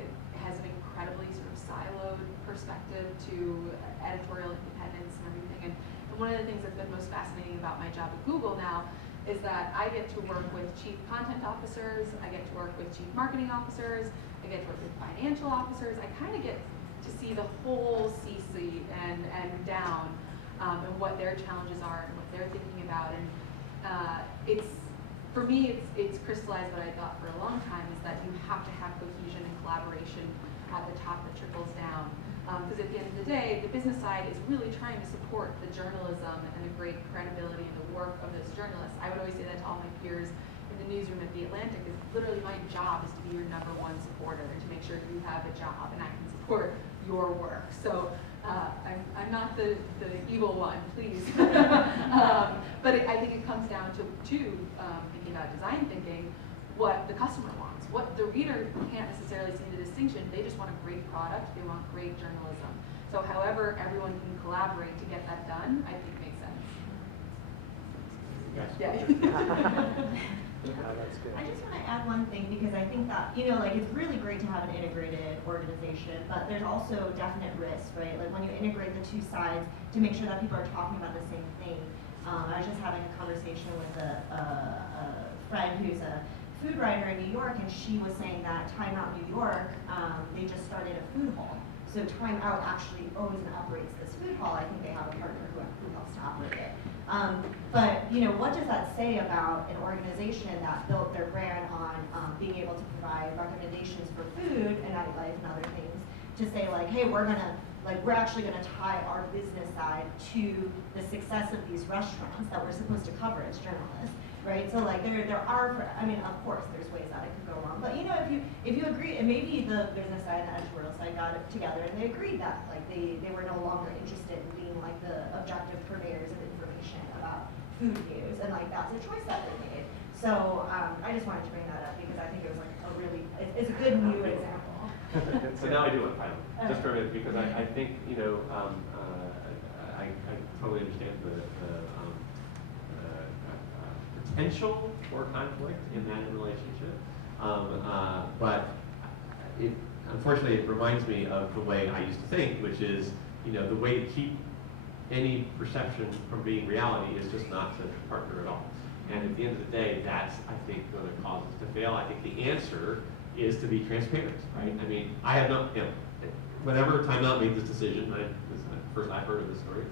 has an incredibly sort of siloed perspective to editorial independence and everything. And one of the things that's been most fascinating about my job at Google now is that I get to work with chief content officers, I get to work with chief marketing officers, I get to work with financial officers. I kind of get to see the whole C-suite and down, and what their challenges are and what they're thinking about. And for me, it's crystallized what I thought for a long time, is that you have to have cohesion and collaboration at the top that trickles down. Because at the end of the day, the business side is really trying to support the journalism and the great credibility and the work of those journalists. I would always say that to all my peers in the newsroom at The Atlantic, is literally my job is to be your #1 supporter, to make sure you have a job and I can support your work. So I'm not the evil one, please. But I think it comes down to thinking about design thinking, what the customer wants. What the reader can't necessarily see the distinction. They just want a great product. They want great journalism. So however everyone can collaborate to get that done, I think makes sense. Yes. Yeah. That's good. I just want to add one thing, because I think that, like, it's really great to have an integrated organization, but there's also definite risks, right? Like when you integrate the two sides to make sure that people are talking about the same thing. I was just having a conversation with a friend who's a food writer in New York, and she was saying that Time Out New York, they just started a food hall. So Time Out actually owns and operates this food hall. I think they have a partner who helps to operate it. But what does that say about an organization that built their brand on being able to provide recommendations for food and nightlife and other things, to say like, hey, we're actually gonna tie our business side to the success of these restaurants that we're supposed to cover as journalists, right? So like there are, of course there's ways that it could go wrong, but if you agree, and maybe the business side and the editorial side got it together and they agreed that like they were no longer interested in being like the objective purveyors of information about food news, and like that's a choice that they made. So I just wanted to bring that up because I think it was like it's a good new example. So now I do want to final, just for a minute, because I think, I totally understand the potential for conflict in that relationship. But unfortunately, it reminds me of the way I used to think, which is, the way to keep any perception from being reality is just not to partner at all. And at the end of the day, that's, I think, going to cause us to fail. I think the answer is to be transparent, right? I have no, whenever Time Out made this decision, this is the first I've heard of this story,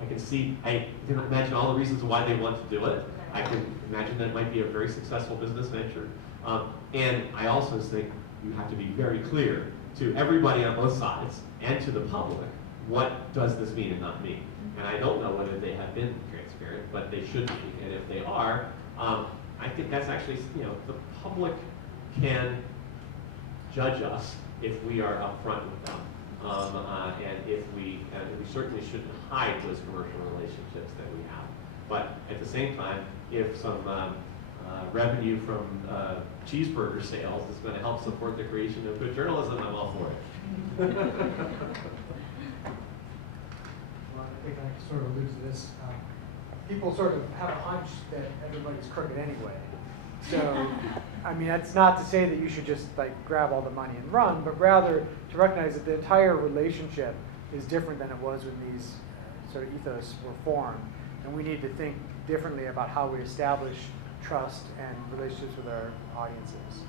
I can see, I can imagine all the reasons why they want to do it. I can imagine that it might be a very successful business venture. And I also think you have to be very clear to everybody on both sides and to the public, what does this mean and not mean? And I don't know whether they have been transparent, but they should be. And if they are, I think that's actually, the public can judge us if we are upfront with them. And if we certainly shouldn't hide those commercial relationships that we have. But at the same time, if some revenue from cheeseburger sales is going to help support the creation of good journalism, I'm all for it. Well, I think I sort of allude to this. People sort of have a hunch that everybody's crooked anyway. So, that's not to say that you should just like grab all the money and run, but rather to recognize that the entire relationship is different than it was when these sort of ethos were formed. And we need to think differently about how we establish trust and relationships with our audiences.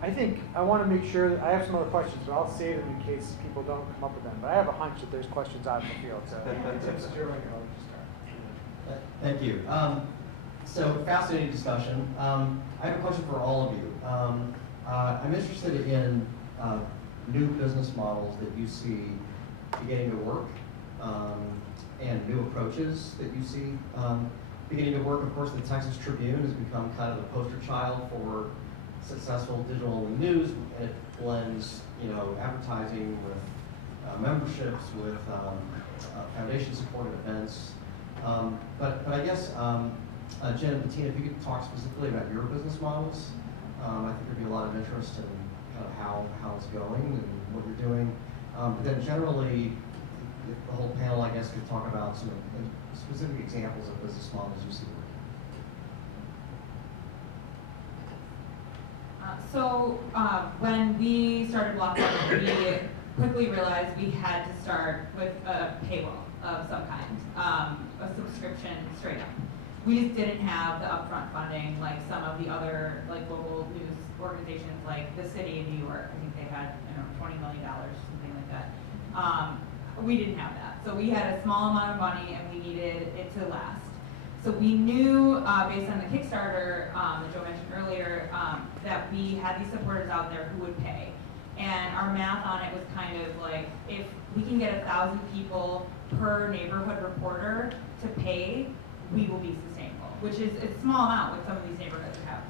I think I want to make sure that I have some other questions, but I'll save them in case people don't come up with them. But I have a hunch that there's questions out in the field. So since you're like, I'll just start. Thank you. So fascinating discussion. I have a question for all of you. I'm interested in new business models that you see beginning to work, and new approaches that you see beginning to work. Of course, the Texas Tribune has become kind of the poster child for successful digital news, and it blends, advertising with memberships, with foundation-supported events. But I guess, Jen and Bettina, if you could talk specifically about your business models, I think there'd be a lot of interest in kind of how it's going and what you're doing. But then generally, the whole panel, I guess, could talk about some specific examples of business models you see working. When we started Blockbuster, we quickly realized we had to start with a paywall of some kind, a subscription straight up. We just didn't have the upfront funding like some of the other local news organizations like the city of New York. I think they had $20 million, something like that. We didn't have that. So we had a small amount of money and we needed it to last. So we knew, based on the Kickstarter that Joe mentioned earlier, that we had these supporters out there who would pay. And our math on it was kind of like, if we can get 1,000 people per neighborhood reporter to pay, we will be sustainable, which is a small amount with some of these neighborhoods that have,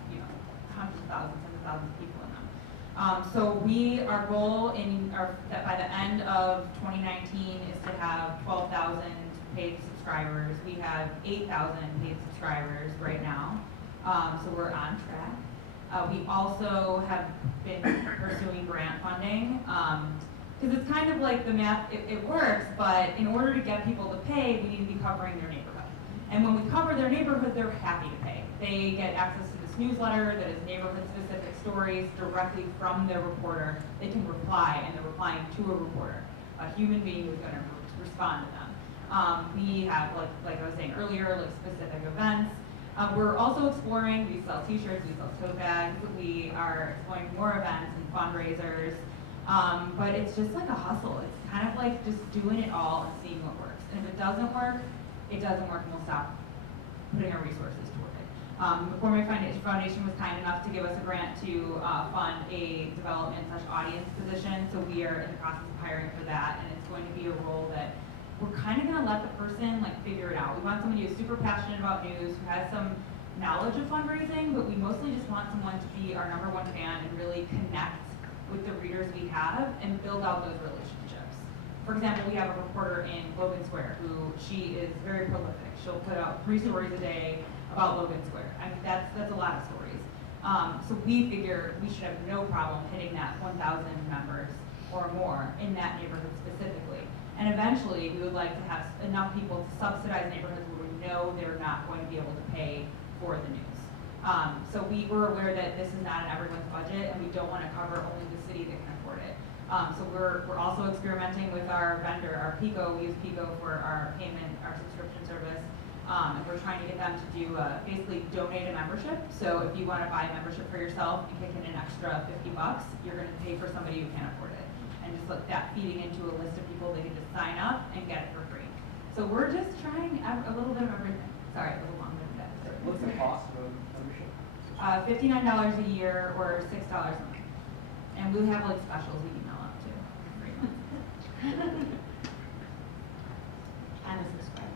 hundreds of thousands, tens of thousands of people in them. So our goal that by the end of 2019 is to have 12,000 paid subscribers. We have 8,000 paid subscribers right now, so we're on track. We also have been pursuing grant funding, because it's kind of like the math, it works, but in order to get people to pay, we need to be covering their neighborhood. And when we cover their neighborhood, they're happy to pay. They get access to this newsletter that is neighborhood-specific stories directly from their reporter. They can reply, and they're replying to a reporter, a human being who's going to respond to them. We have, like I was saying earlier, specific events. We're also exploring, we sell t-shirts, we sell tote bags, we are exploring more events and fundraisers, but it's just like a hustle. It's kind of like just doing it all and seeing what works. And if it doesn't work, it doesn't work, and we'll stop putting our resources toward it. The McCormick Foundation was kind enough to give us a grant to fund a development/audience position, so we are in the process of hiring for that, and it's going to be a role that we're kind of going to let the person figure it out. We want somebody who's super passionate about news, who has some knowledge of fundraising, but we mostly just want someone to be our #1 fan and really connect with the readers we have and build out those relationships. For example, we have a reporter in Logan Square who she is very prolific. She'll put out 3 stories a day about Logan Square. I mean, that's a lot of stories. So we figure we should have no problem hitting that 1,000 members or more in that neighborhood specifically. And eventually, we would like to have enough people to subsidize neighborhoods where we know they're not going to be able to pay for the news. So we're aware that this is not in everyone's budget, and we don't want to cover only the city that can afford it. So we're also experimenting with our vendor, our Pico. We use Pico for our payment, our subscription service. And we're trying to get them to do basically donate a membership. So if you want to buy a membership for yourself and kick in an extra $50, you're going to pay for somebody who can't afford it. And just like that feeding into a list of people, they can just sign up and get it for free. So we're just trying a little bit of everything. Sorry, a little longer than that. What's the cost of a membership? $59 a year or $6 a month. And we have specials we email out too. Free months. I'm a subscriber.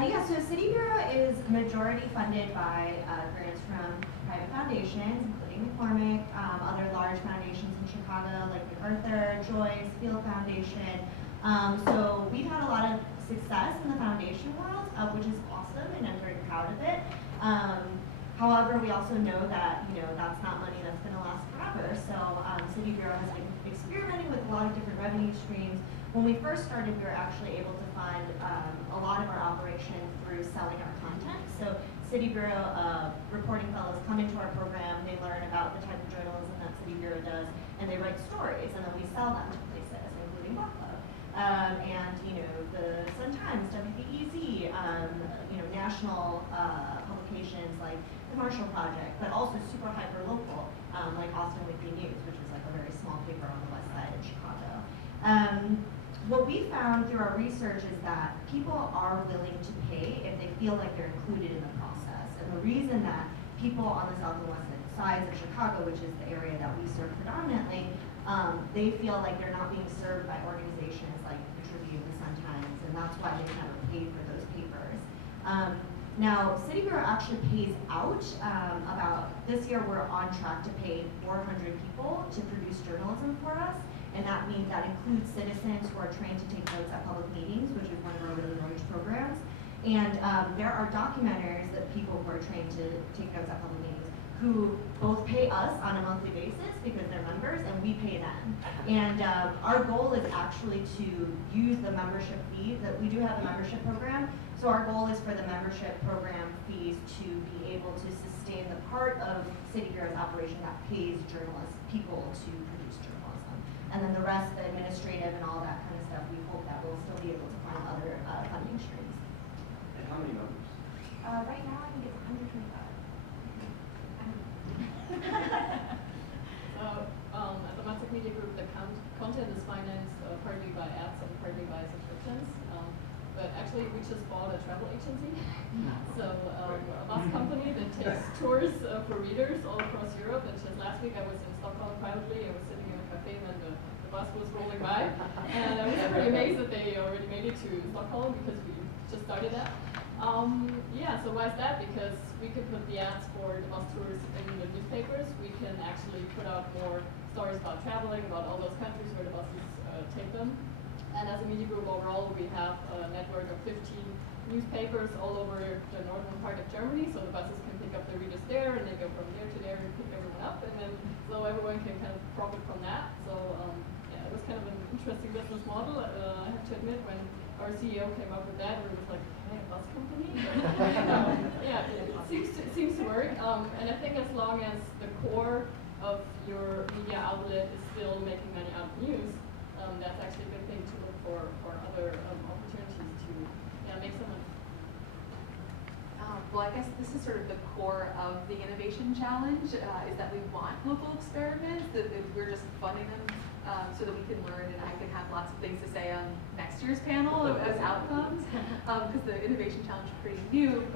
Yeah, so City Bureau is majority funded by grants from private foundations, including McCormick, other large foundations in Chicago like MacArthur, Joyce, Field Foundation. So we've had a lot of success in the foundation world, which is awesome, and I'm very proud of it. However, we also know that that's not money that's going to last forever. So City Bureau has been experimenting with a lot of different revenue streams. When we first started, we were actually able to fund a lot of our operation through selling our content. So City Bureau reporting fellows come into our program, they learn about the type of journalism that City Bureau does, and they write stories, and then we sell them to places, including Book Club. And the Sun-Times, WBEZ, national publications like the Marshall Project, but also super hyper local, like Austin Weekly News, which is like a very small paper on the west side of Chicago. What we found through our research is that people are willing to pay if they feel like they're included in the process. And the reason that people on the south and west sides of Chicago, which is the area that we serve predominantly, they feel like they're not being served by organizations like the Tribune, the Sun-Times, and that's why they've never paid for those papers. Now, City Bureau actually pays out about, this year we're on track to pay 400 people to produce journalism for us, and that means that includes citizens who are trained to take notes at public meetings, which is one of our really large programs. And there are documenters, that people who are trained to take notes at public meetings, who both pay us on a monthly basis because they're members, and we pay them. And our goal is actually to use the membership fee, that we do have a membership program. So our goal is for the membership program fees to be able to sustain the part of City Bureau's operation that pays journalists, people to produce journalism. And then the rest, the administrative and all that kind of stuff, we hope that we'll still be able to find other funding streams. And how many members? Right now, I think it's 125. At the Massive Media Group, the content is financed partly by ads and partly by subscriptions. But actually, we just bought a travel agency. So a bus company that takes tours for readers all across Europe. And just last week, I was in Stockholm privately. I was sitting in a cafe, and then the bus was rolling by. And I was pretty amazed that they already made it to Stockholm because we just started that. Yeah, so why is that? Because we could put the ads for the bus tours in the newspapers. We can actually put out more stories about traveling, about all those countries where the buses take them. And as a media group overall, we have a network of 15 newspapers all over the northern part of Germany. So the buses can pick up the readers there, and they go from there to there and pick everyone up. And then so everyone can kind of profit from that. So yeah, it was kind of an interesting business model. I have to admit, when our CEO came up with that, we were like, hey, a bus company? Yeah, it seems to work. And I think as long as the core of your media outlet is still making money out of news, that's actually a good thing to look for other opportunities to make some money. Well, I guess this is sort of the core of the innovation challenge, is that we want local experiments, that we're just funding them so that we can learn, and I can have lots of things to say on next year's panel as outcomes, because the innovation challenge is pretty new.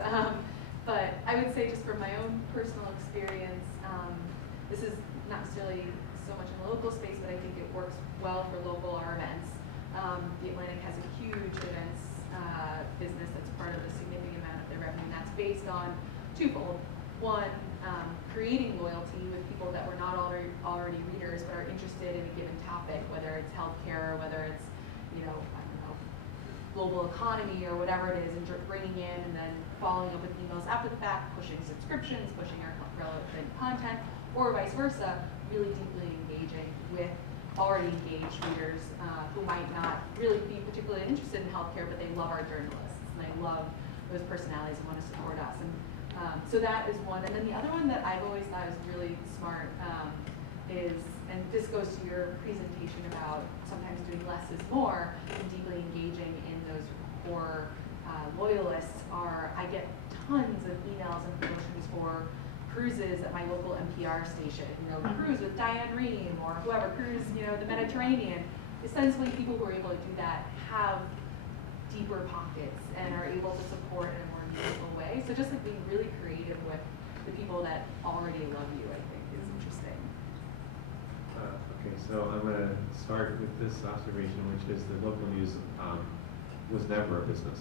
But I would say, just from my own personal experience, this is not necessarily so much in the local space, but I think it works well for local events. The Atlantic has a huge events business that's part of a significant amount of their revenue, and that's based on twofold. One, creating loyalty with people that were not already readers but are interested in a given topic, whether it's healthcare, or whether it's, I don't know, global economy or whatever it is, and bringing in and then following up with emails after the fact, pushing subscriptions, pushing our relevant content, or vice versa, really deeply engaging with already engaged readers who might not really be particularly interested in healthcare, but they love our journalists, and they love those personalities and want to support us. And so that is one. And then the other one that I've always thought is really smart is, and this goes to your presentation about sometimes doing less is more, and deeply engaging in those core loyalists, I get tons of emails and promotions for cruises at my local NPR station, cruise with Diane Rehm or whoever, cruise, the Mediterranean. Essentially, people who are able to do that have deeper pockets and are able to support in a more meaningful way. So just being really creative with the people that already love you, I think, is interesting. Okay, so I'm going to start with this observation, which is that local news was never a business.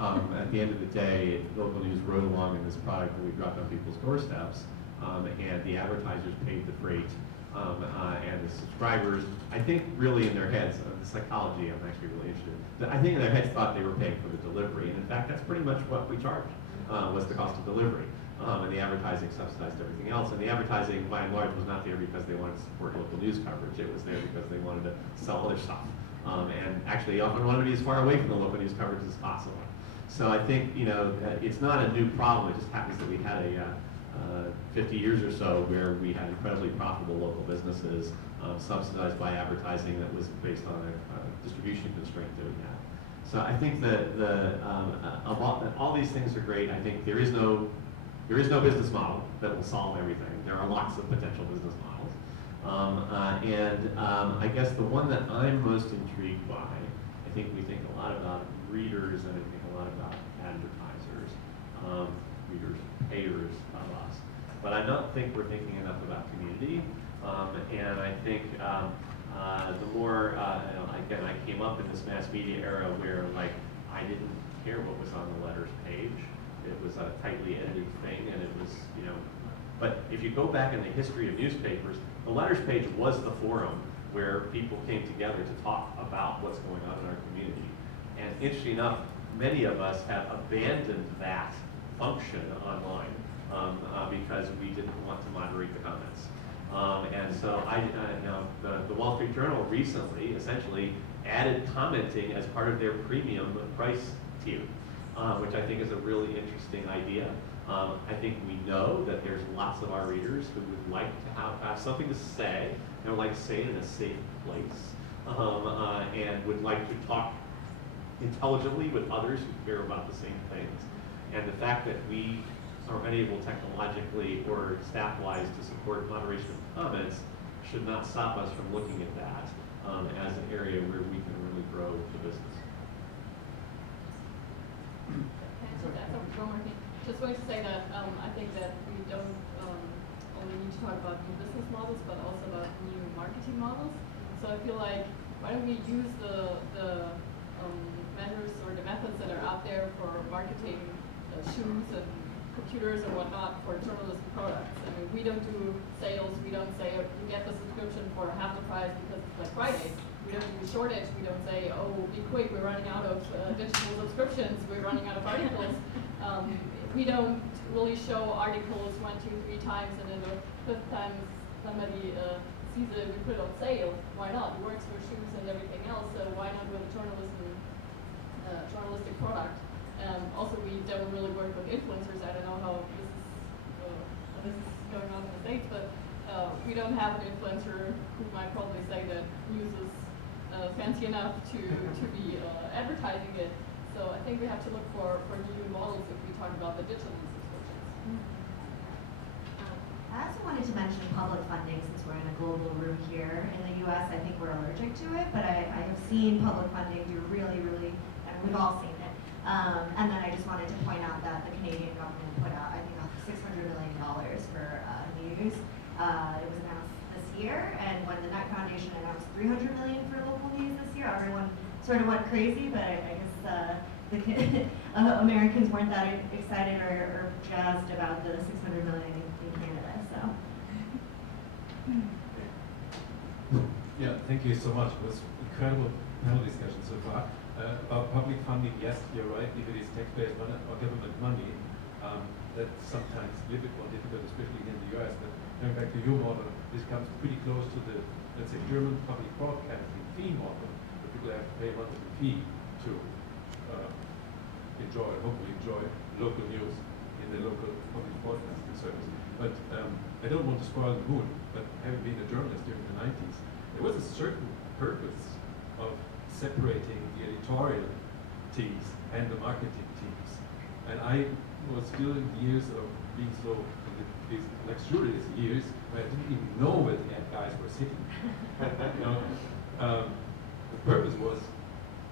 At the end of the day, local news rode along in this product that we dropped on people's doorsteps, and the advertisers paid the freight, and the subscribers, I think really in their heads, the psychology I'm actually really interested in, I think in their heads thought they were paying for the delivery, and in fact that's pretty much what we charged, was the cost of delivery. And the advertising subsidized everything else, and the advertising by and large was not there because they wanted to support local news coverage, it was there because they wanted to sell other stuff. And actually often wanted to be as far away from the local news coverage as possible. So I think, it's not a new problem, it just happens that we had a 50 years or so where we had incredibly profitable local businesses subsidized by advertising that was based on a distribution constraint that we had. So I think that all these things are great. I think there is no business model that will solve everything. There are lots of potential business models. I guess the one that I'm most intrigued by, I think we think a lot about readers and I think a lot about advertisers, readers, payers of us. but I don't think we're thinking enough about community. And I think the more, again, I came up in this mass media era where like I didn't care what was on the letters page. It was a tightly edited thing, and it was, you know, but if you go back in the history of newspapers, the letters page was the forum where people came together to talk about what's going on in our community. And interestingly enough, many of us have abandoned that function online because we didn't want to moderate the comments. And so the Wall Street Journal recently essentially added commenting as part of their premium price tier, which I think is a really interesting idea. I think we know that there's lots of our readers who would like to have something to say, and would like to say it in a safe place, and would like to talk intelligently with others who care about the same things. And the fact that we are unable technologically or staff-wise to support moderation of comments should not stop us from looking at that as an area where we can really grow the business. One more thing. Just going to say that I think that we don't only need to talk about new business models, but also about new marketing models. So I feel like, why don't we use the measures or the methods that are out there for marketing shoes and computers and whatnot for journalism products. I mean, we don't do sales. We don't say you get the subscription for half the price because it's Black Friday. We don't do shortage. We don't say, oh, be quick, we're running out of digital subscriptions. We're running out of articles. We don't really show articles 1, 2, 3 times, and then the fifth time somebody sees it, we put it on sale. Why not? It works for shoes and everything else. So why not with a journalistic product? Also, we don't really work with influencers. I don't know how this is going on in the States, but we don't have an influencer who might probably say that news is fancy enough to be advertising it. So I think we have to look for new models if we talk about the digital subscriptions. I also wanted to mention public funding, since we're in a global room here. In the US, I think we're allergic to it, but I have seen public funding do really, and we've all seen it. And then I just wanted to point out that the Canadian government put out, I think, $600 million for news. It was announced this year, and when the Net Foundation announced $300 million for local news this year, everyone sort of went crazy, but I guess Americans weren't that excited or jazzed about the $600 million in Canada. So. Yeah, thank you so much. It was incredible panel discussion so far. About public funding, yes, you're right. If it is taxpayers' money or government money, that's sometimes a little bit more difficult, especially in the US. But going back to your model, this comes pretty close to the, let's say, German public broadcasting fee model, where people have to pay a monthly fee to hopefully enjoy local news in the local public broadcasting service. But I don't want to spoil the mood, but having been a journalist during the 90s, there was a certain purpose of separating the editorial teams and the marketing teams. And I was still in the years of being so, in these luxurious years, where I didn't even know where the ad guys were sitting. The purpose was,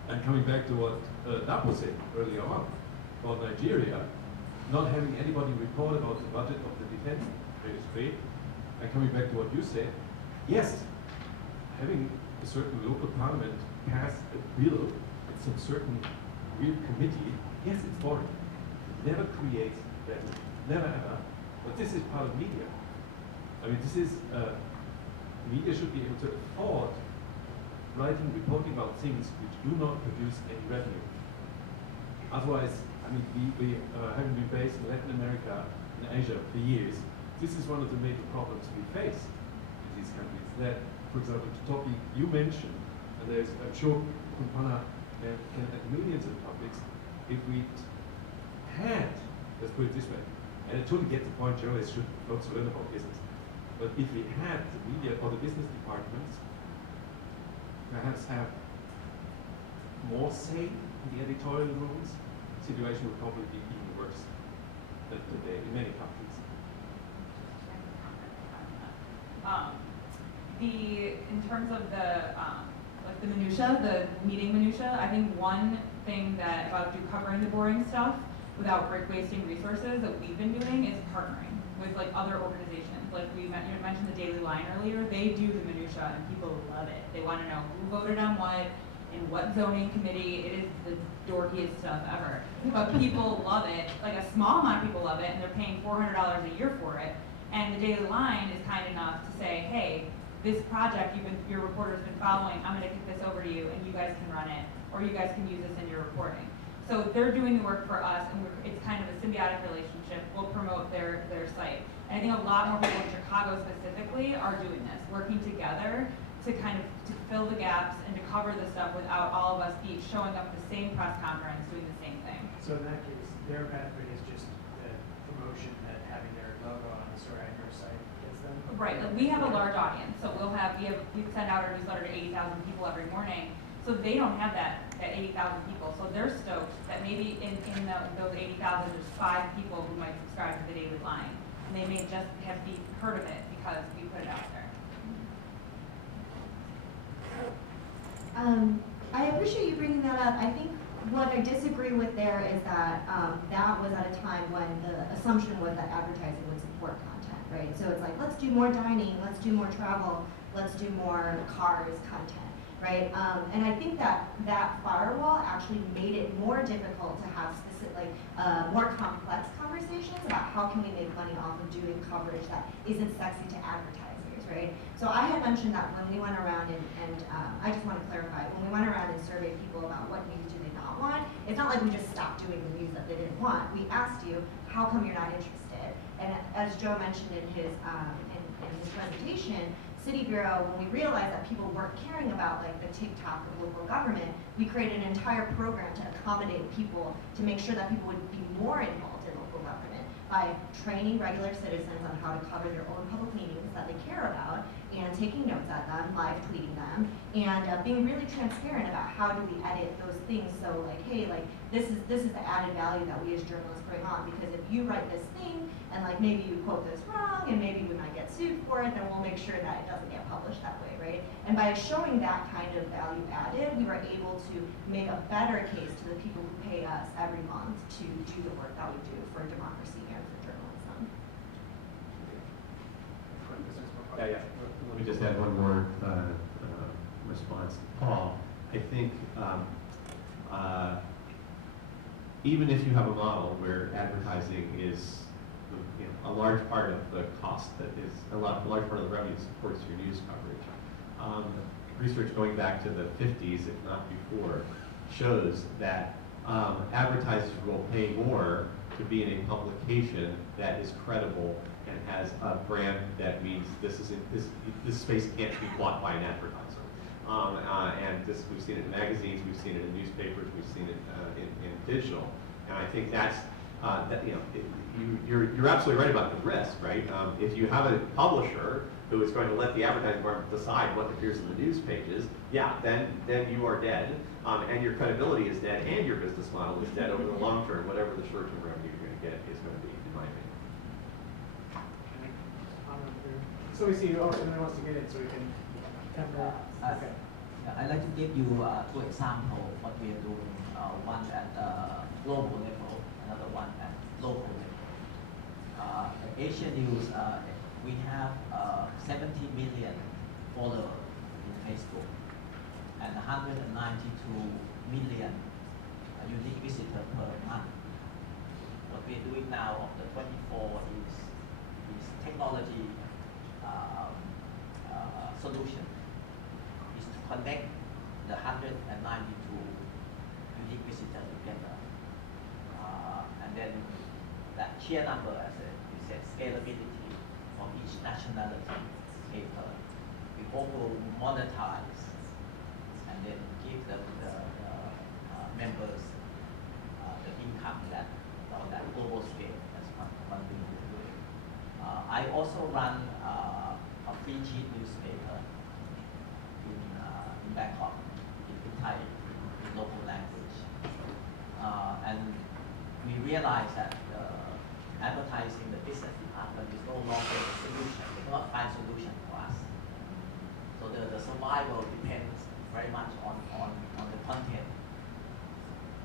and coming back to what Napo said earlier on, about Nigeria, not having anybody report about the budget of the defense ministry, and coming back to what you said, yes, having a certain local parliament pass a bill with some certain weird committee, yes, it's boring. It never creates revenue, never ever. But this is part of media. I mean, this is, media should be able to afford writing, reporting about things which do not produce any revenue. Otherwise, I mean, we having been based in Latin America and Asia for years, this is one of the major problems we face in these countries. That, for example, the topic you mentioned, and there's, I'm sure Kumpana can add millions of topics, if we had, let's put it this way, and I totally get the point, journalists should also learn about business, but if we had the media or the business departments perhaps have more say in the editorial rooms, the situation would probably be even worse than today in many countries. In terms of the like the minutia, the meeting minutia, I think one thing that about covering the boring stuff without wasting resources that we've been doing is partnering. with like other organizations. Like you mentioned the Daily Line earlier, they do the minutia and people love it. They want to know who voted on what, in what zoning committee. It is the dorkiest stuff ever. But people love it. Like a small amount of people love it, and they're paying $400 a year for it. And the Daily Line is kind enough to say, hey, this project your reporter's been following, I'm going to kick this over to you, and you guys can run it, or you guys can use this in your reporting. So they're doing the work for us, and it's kind of a symbiotic relationship. We'll promote their site. And I think a lot more people in Chicago specifically are doing this, working together to kind of to fill the gaps and to cover the stuff without all of us each showing up at the same press conference doing the same thing. So in that case, their benefit is just the promotion that having their logo on the story on your site gets them? Right, like we have a large audience, so we send out our newsletter to 80,000 people every morning. So they don't have that 80,000 people, so they're stoked that maybe in those 80,000 there's 5 people who might subscribe to the Daily Line, and they may just have heard of it because we put it out there. I appreciate you bringing that up. I think what I disagree with there is that that was at a time when the assumption was that advertising would support content, right? So it's like, let's do more dining, let's do more travel, let's do more cars content, right? And I think that that firewall actually made it more difficult to have specific, more complex conversations about how can we make money off of doing coverage that isn't sexy to advertisers, right? So I had mentioned that when we went around and I just want to clarify, when we went around and surveyed people about what news do they not want, it's not like we just stopped doing the news that they didn't want. We asked you, how come you're not interested? And as Joe mentioned in his presentation, City Bureau, when we realized that people weren't caring about like the TikTok of local government, we created an entire program to accommodate people, to make sure that people would be more involved in local government by training regular citizens on how to cover their own public meetings that they care about, and taking notes at them, live tweeting them, and being really transparent about how do we edit those things. So like, hey, like this is the added value that we as journalists bring on, because if you write this thing and like maybe you quote this wrong and maybe we might get sued for it, then we'll make sure that it doesn't get published that way, right? And by showing that kind of value added, we were able to make a better case to the people who pay us every month to do the work that we do for democracy and for journalism. Yeah. Let me just add one more response. Paul, I think even if you have a model where advertising is a large part of the cost, that is a large part of the revenue that supports your news coverage. Research going back to the 50s, if not before, shows that advertisers will pay more to be in a publication that is credible and has a brand that means this space can't be bought by an advertiser. And this, we've seen it in magazines, we've seen it in newspapers, we've seen it in digital. And I think that's you're absolutely right about the risk, right? If you have a publisher who is going to let the advertising department decide what appears in the news pages, yeah, then you are dead, and your credibility is dead, and your business model is dead over the long term. Whatever the short-term revenue you're going to get is going to be, in my opinion. So we see, oh, someone wants to get in, so we can temper. Okay. I'd like to give you 2 examples of what we are doing. One at global level, another one at local level. At Asian News, we have 70 million followers in Facebook and 192 million unique visitors per month. What we are doing now of the 24 is technology solution is to connect the 192 unique visitors together. And then that sheer number, as you said, scalability from each nationality paper. We also monetize and then give them the members the income that on that global scale. That's one thing we're doing. I also run a free cheat newspaper in Bangkok, in Thai, in local language. And we realize that advertising the business department is no longer a solution. They cannot find solution for us. So the survival depends very much on the content.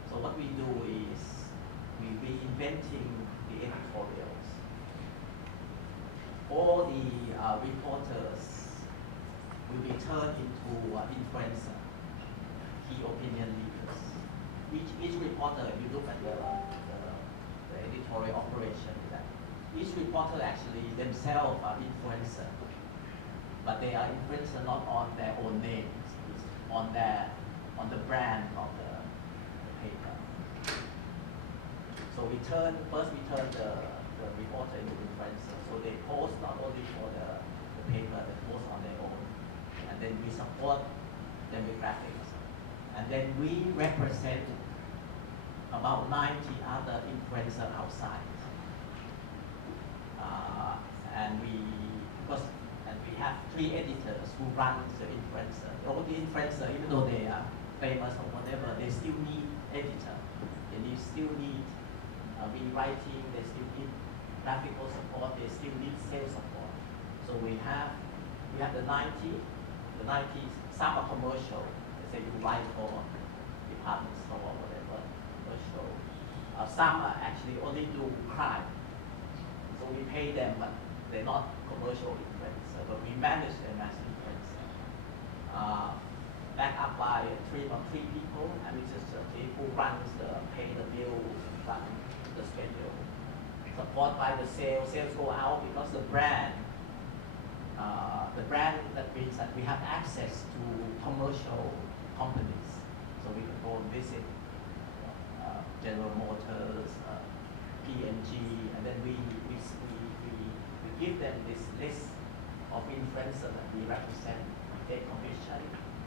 So what we do is we reinventing the editorials. turn into influencer, key opinion leaders. Each reporter, if you look at the editorial operation, is that each reporter actually themselves are influencer, but they are influencer not on their own names, it's on the brand of the paper. So first we turn the reporter into influencer. So they post not only for the paper, they post on their own. And then we support them with graphics. And then we represent about 90 other influencers outside. And we have 3 editors who run the influencer. All the influencers, even though they are famous or whatever, they still need editor. They still need rewriting, they still need graphical support, they still need sales support. So we have the 90 some are commercial. They say you write for department store or whatever, commercial. Some are actually only do crime. So we pay them, but they're not commercial influencer, but we manage them as influencer. Backed up by a team of 3 people, and which is the team who runs pay the bills, run the schedule. Support by the sales go out because the brand that means that we have access to commercial companies. So we can go and visit General Motors, P&G, and then we give them this list of influencers that we represent. We take commission,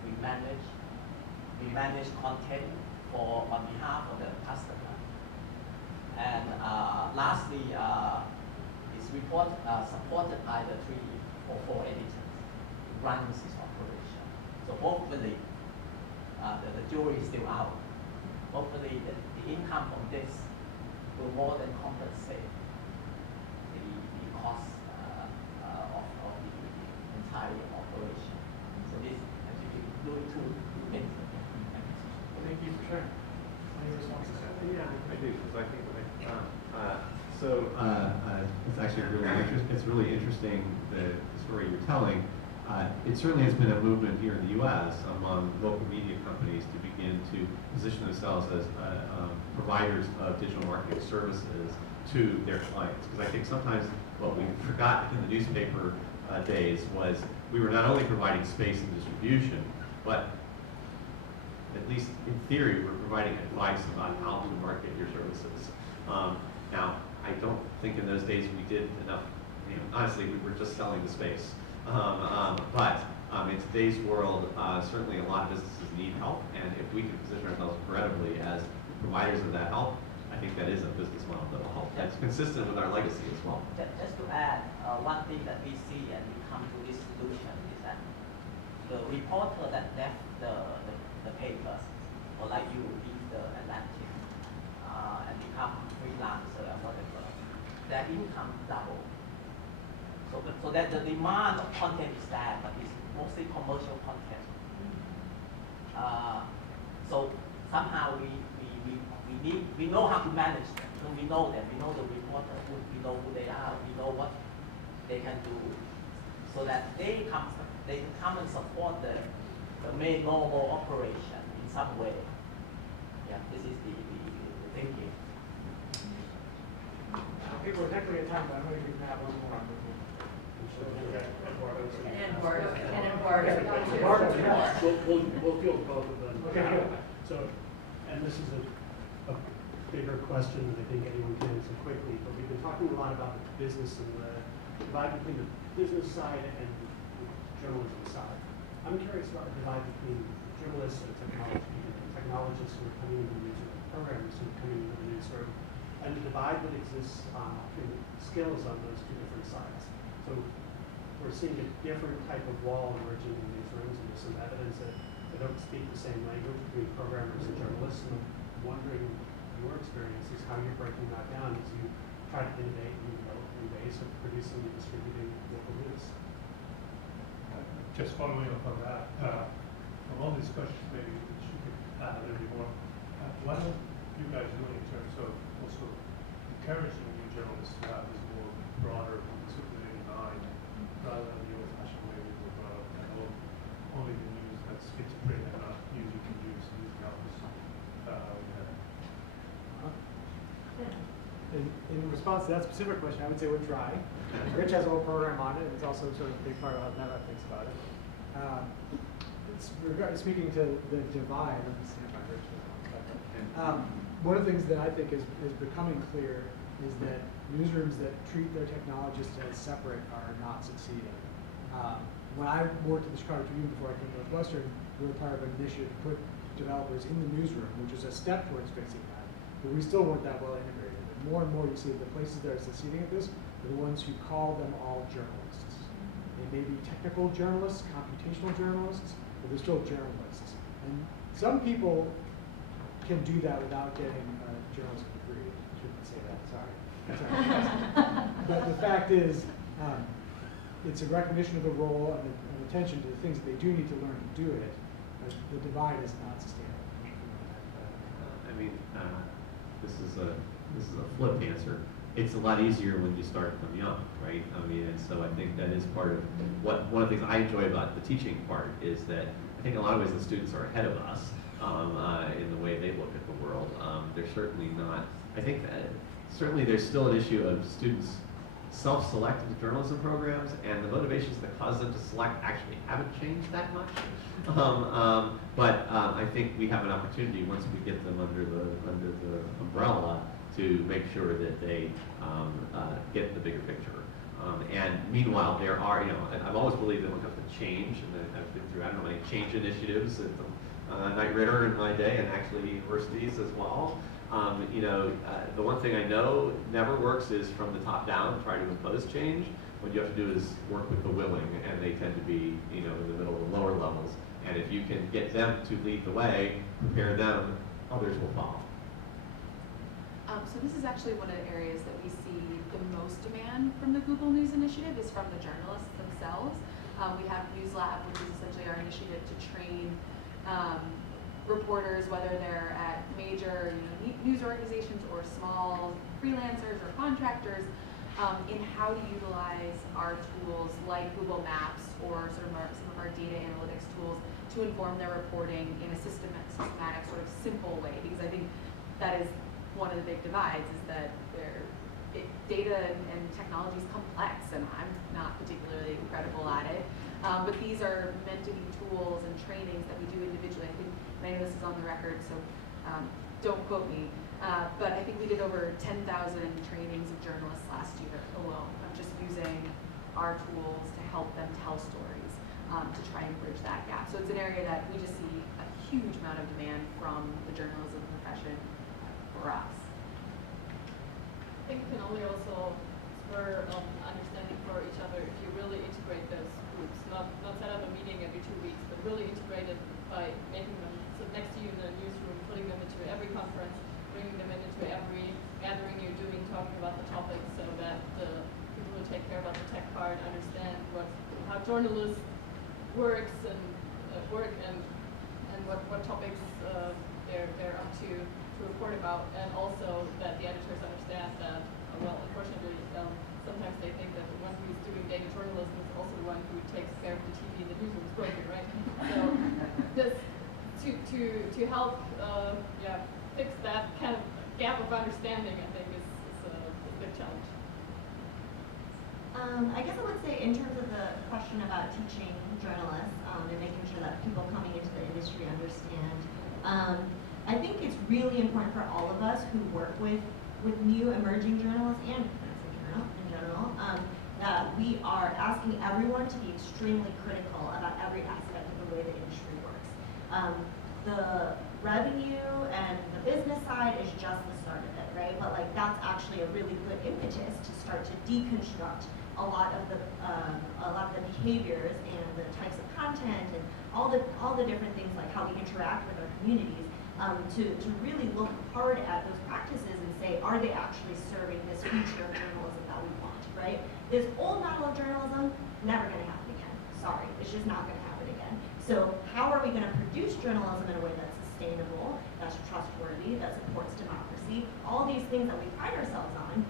we manage content on behalf of the customer. And lastly, it's supported by the 3 or 4 editors who runs this operation. So hopefully, the jury is still out. Hopefully, the income from this will more than compensate the cost of the entire operation. So this actually doing 2 things. Thank you for sharing. Any responses? Yeah, I do, because I think it's actually it's really interesting the story you're telling. It certainly has been a movement here in the U.S. among local media companies to begin to position themselves as providers of digital marketing services to their clients. Because I think sometimes what we forgot in the newspaper days was we were not only providing space and distribution, but at least in theory, we're providing advice about how to market your services. Now, I don't think in those days we did enough. Honestly, we were just selling the space. But in today's world, certainly a lot of businesses need help, and if we can position ourselves credibly as providers of that help, I think that is a business model that will help. That's consistent with our legacy as well. Just to add, one thing that we see and we come to this solution is that the reporter that left the paper, or like you leave the Atlantic and become freelancer or whatever, their income double. So that the demand of content is there, but it's mostly commercial content. So somehow we know how to manage them. So we know them. We know the reporter. We know who they are. We know what they can do, so that they can come and support the main normal operation in some way. Yeah, this is the thinking. Okay, we're technically at time, but I'm going to give Matt one more. We'll field both of them. Okay. So, and this is a bigger question than I think anyone can answer quickly, but we've been talking a lot about the business and the divide between the business side and the journalism side. I'm curious about the divide between journalists and technologists who are coming into the newsroom, programmers who are coming into the newsroom, and the divide that exists in skills on those 2 different sides. So we're seeing a different type of wall emerging in newsrooms, and there's some evidence that they don't speak the same language between programmers and journalists. And I'm wondering your experiences, how you're breaking that down as you try to innovate and develop new ways of producing and distributing local news. Just following up on that, from all these questions, maybe you could add a little bit more. What are you guys doing in terms of also encouraging new journalists to have this more broader disciplinary mind rather than the old-fashioned way we were brought up? I know schizophrenia, not user can use these numbers. In response to that specific question, I would say we're trying. Rich has a whole program on it, and it's also sort of a big part of how NetApp thinks about it. Speaking to the divide, let me stand by Rich for a moment. One of the things that I think is becoming clear is that newsrooms that treat their technologists as separate are not succeeding. When I worked at the Chicago Tribune before I came to Northwestern, we were part of an initiative to put developers in the newsroom, which was a step towards fixing that. But we still weren't that well integrated. And more you see the places that are succeeding at this are the ones who call them all journalists. They may be technical journalists, computational journalists, but they're still journalists. And some people can do that without getting a journalism degree. I shouldn't say that, sorry. But the fact is, it's a recognition of the role and attention to the things that they do need to learn to do it, but the divide is not sustainable. I mean, this is a flip answer. It's a lot easier when you start them young, right? I mean, and so I think that is part of one of the things I enjoy about the teaching part is that I think in a lot of ways the students are ahead of us in the way they look at the world. They're certainly not. I think that certainly there's still an issue of students self-selected journalism programs, and the motivations that cause them to select actually haven't changed that much. But I think we have an opportunity once we get them under the umbrella to make sure that they get the bigger picture. And meanwhile, there are, I've always believed that when it comes to change, and I've been through, I don't know, many change initiatives at Knight Ridder in my day, and actually universities as well. The one thing I know never works is from the top down, try to impose change. What you have to do is work with the willing, and they tend to be, in the middle of the lower levels. And if you can get them to lead the way, prepare them, others will follow. So this is actually one of the areas that we see the most demand from the Google News Initiative is from the journalists themselves. We have News Lab, which is essentially our initiative to train reporters, whether they're at major news organizations or small freelancers or contractors, in how to utilize our tools like Google Maps or some of our data analytics tools to inform their reporting in a systematic sort of simple way. Because I think that is one of the big divides is that data and technology is complex, and I'm not particularly incredible at it. But these are meant to be tools and trainings that we do individually. I think, and I know this is on the record, so don't quote me, but I think we did over 10,000 trainings of journalists last year alone of just using our tools to help them tell stories, to try and bridge that gap. So it's an area that we just see a huge amount of demand from the journalism profession for us. I think it can only also spur understanding for each other if you really integrate those groups, not set up a meeting every 2 weeks, but really integrate it by making them sit next to you in the newsroom, putting them into every conference, bringing them into every gathering you're doing, talking about the topics, so that the people who take care about the tech part understand how journalists works and what topics they're up to report about, and also that the editors understand that, unfortunately, sometimes they think that the one who's doing data journalism is also the one who takes care of the TV and the newsroom is broken, right? So this to help fix that kind of gap of understanding, I think is a big challenge. I guess I would say in terms of the question about teaching journalists and making sure that people coming into the industry understand, I think it's really important for all of us who work with new emerging journalists and in general, that we are asking everyone to be extremely critical about every aspect of the way the industry works. The revenue and the business side is just the start of it, right? But that's actually a really good impetus to start to deconstruct a lot of the behaviors and the types of content and all the different things, like how we interact with our communities. To really look hard at those practices and say, are they actually serving this future of journalism that we want, right? This old model of journalism, never going to happen again. Sorry, it's just not going to happen again. So how are we going to produce journalism in a way that's sustainable, that's trustworthy, that supports democracy, all these things that we pride ourselves on,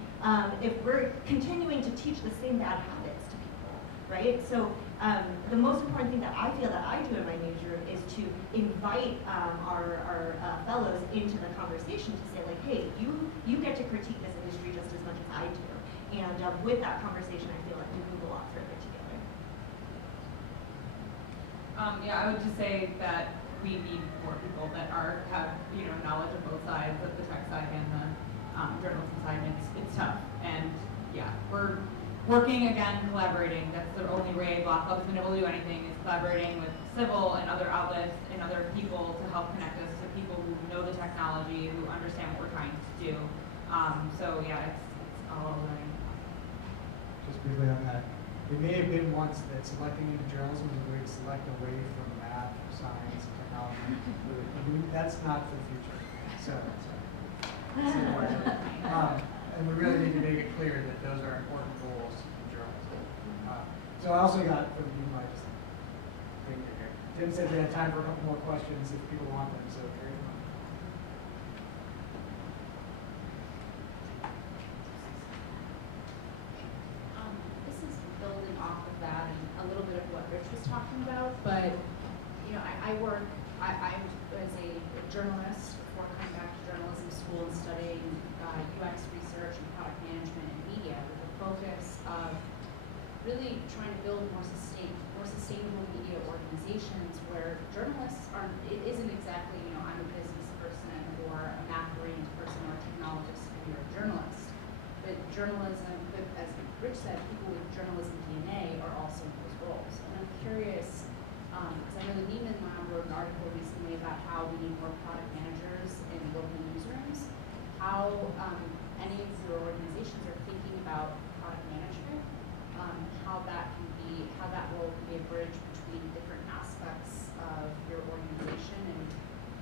if we're continuing to teach the same bad habits to people, right? So The most important thing that I feel that I do in my newsroom is to invite our fellows into the conversation to say like, hey, you get to critique this industry just as much as I do. And with that conversation, I feel like we move a lot further together. Yeah, I would just say that we need more people that have knowledge of both sides, of the tech side and the journalism side. And it's tough, and yeah, we're working again, collaborating. That's the only way Block Club's been able to do anything, is collaborating with civil and other outlets and other people to help connect us to people who know the technology, who understand what we're trying to do. So yeah, it's all learning. Just briefly on that, it may have been once that selecting into journalism was a way to select away from math, science, technology. That's not for the future. So, and we really need to make it clear that those are important goals in journalism. So I also got from you, my thing here. Tim said we had time for a couple more questions if people want them. So here you go. This is building off of that and a little bit of what Rich was talking about, but I was a journalist before coming back to journalism school and studying UX research and product management and media with a focus of really trying to build more sustainable media organizations where journalists aren't, it isn't exactly, I'm a business person or a math-oriented person or a technologist and you're a journalist. But journalism, as Rich said, people with journalism DNA are also in those roles. And I'm curious, because I know the Neiman Lab wrote an article recently about how we need more product managers in local newsrooms, how any of your organizations are thinking about product management, how that role can be a bridge between different aspects of your organization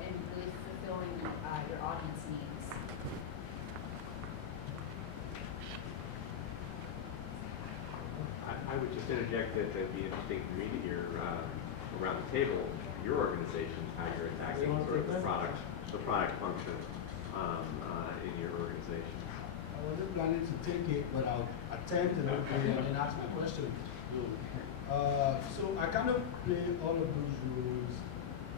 and really fulfilling your audience needs. I would just interject that it'd be interesting for me to hear around the table your organizations, how you're attacking sort of the product function in your organization. I wasn't planning to take it, but I'll attempt a little bit and then ask my question. So I kind of play all of those roles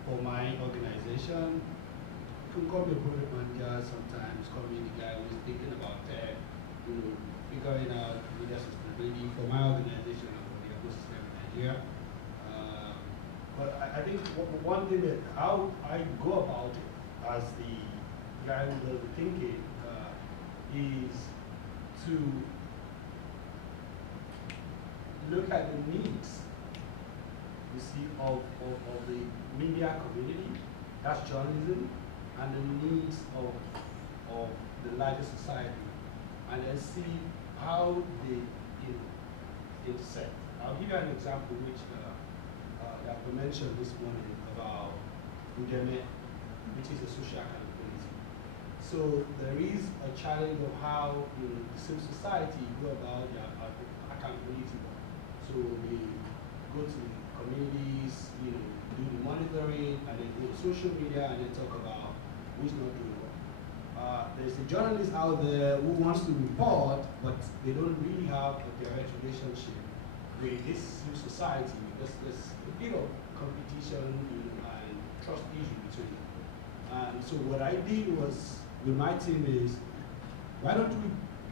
for my organization. You can call me a project manager sometimes, call me the guy who's thinking about tech, figuring out media sustainability for my organization and for the ecosystem in Nigeria. But I think one thing that how I go about it as the guy who does the thinking is to look at the needs, you see, of the media community, that's journalism, and the needs of the larger society, and then see how they intersect. I'll give you an example which that we mentioned this morning about Udemy, which is a social accountability. So there is a challenge of how the civil society go about their accountability work. So they go to the communities, do the monitoring, and then go to social media and then talk about who's not doing well. There's a journalist out there who wants to report, but they don't really have a direct relationship with this civil society. There's a bit of competition and trust issue between them. And so what I did was, with my team is, why don't we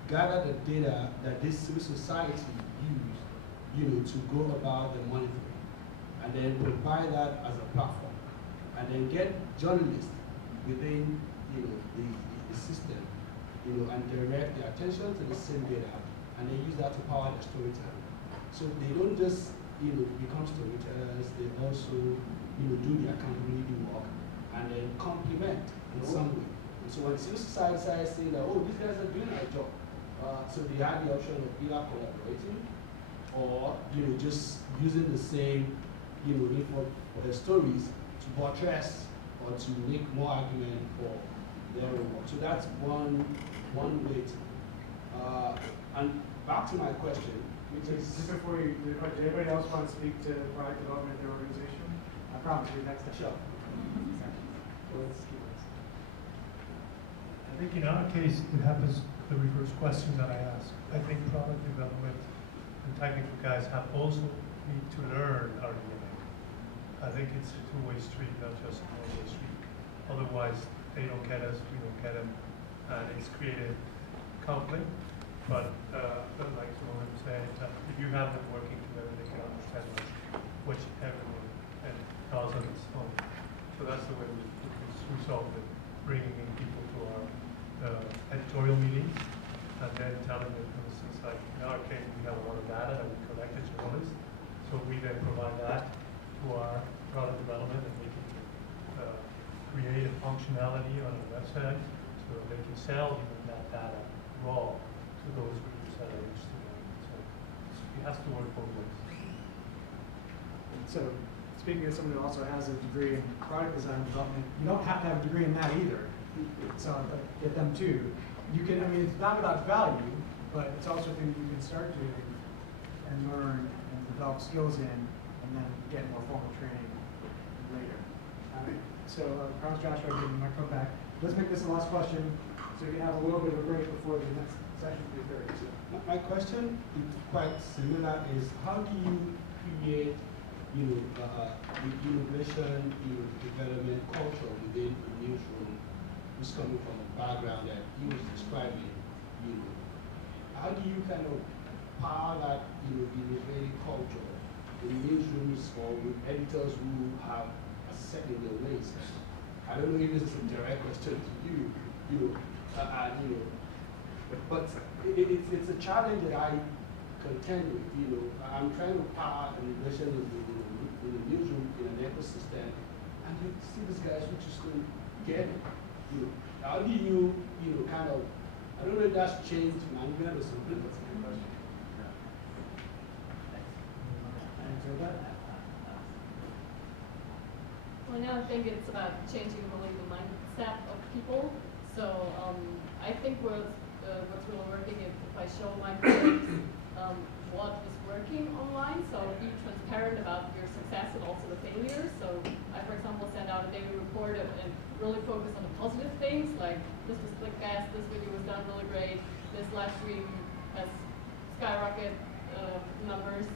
gather the data that this civil society use, to go about the monitoring, and then provide that as a platform, and then get journalists within, the system, and direct their attention to the same data, and then use that to power their storytelling. So they don't just, become storytellers, they also, do the accountability work, and then complement in some way. And so when civil society starts saying that, oh, these guys are doing their job, so they have the option of either collaborating or, just using the same, info for their stories to buttress or to make more argument for their own work. So that's one way to, and back to my question, which is... Just before you, does anybody else want to speak to product development in their organization? I promise you, next time. Sure. So let's keep this. I think in our case, it happens the reverse question that I asked. I think product development and technical guys have also need to learn our DNA. I think it's a two-way street, not just a one-way street. Otherwise, they don't get us, we don't get them, and it's created conflict. But like someone said, if you have them working together, they can understand what everyone and does on its own. So that's the way we solve it, bringing in people to our editorial meetings, and then telling them, for instance, like in our case, we have a lot of data that we collect as journalists, so we then provide that to our product development, and we can create a functionality on the website so they can sell even that data raw to those readers that are interested in it. So it has to work both ways. So, speaking as someone who also has a degree in product design and development, you don't have to have a degree in that either. So, get them too. You can, I mean, it's not without value, but it's also a thing you can start doing and learn and develop skills in, and then get more formal training later. So, promise Joshua, I'll give you my come back. Let's make this the last question, so you can have a little bit of a break before the next session, 3:30. So, My question is quite similar, is how do you create, the innovation, development culture within a newsroom who's coming from a background that he was describing, how do you kind of power that, innovative culture in newsrooms or with editors who have a set in their ways? I don't know if this is a direct question to you, but it's a challenge that I contend with. I'm trying to power innovation in the newsroom in an ecosystem, and you see these guys who just don't get it. How do you, kind of, I don't know if that's changed management or something, but it's a good question. answer that. Well, now I think it's about changing really the mindset of people. So I think what's really working is if I show my colleagues what is working online, so be transparent about your success and also the failures. So I, for example, send out a daily report and really focus on the positive things, like this was click fast, this video was done really great, this live stream has skyrocket numbers.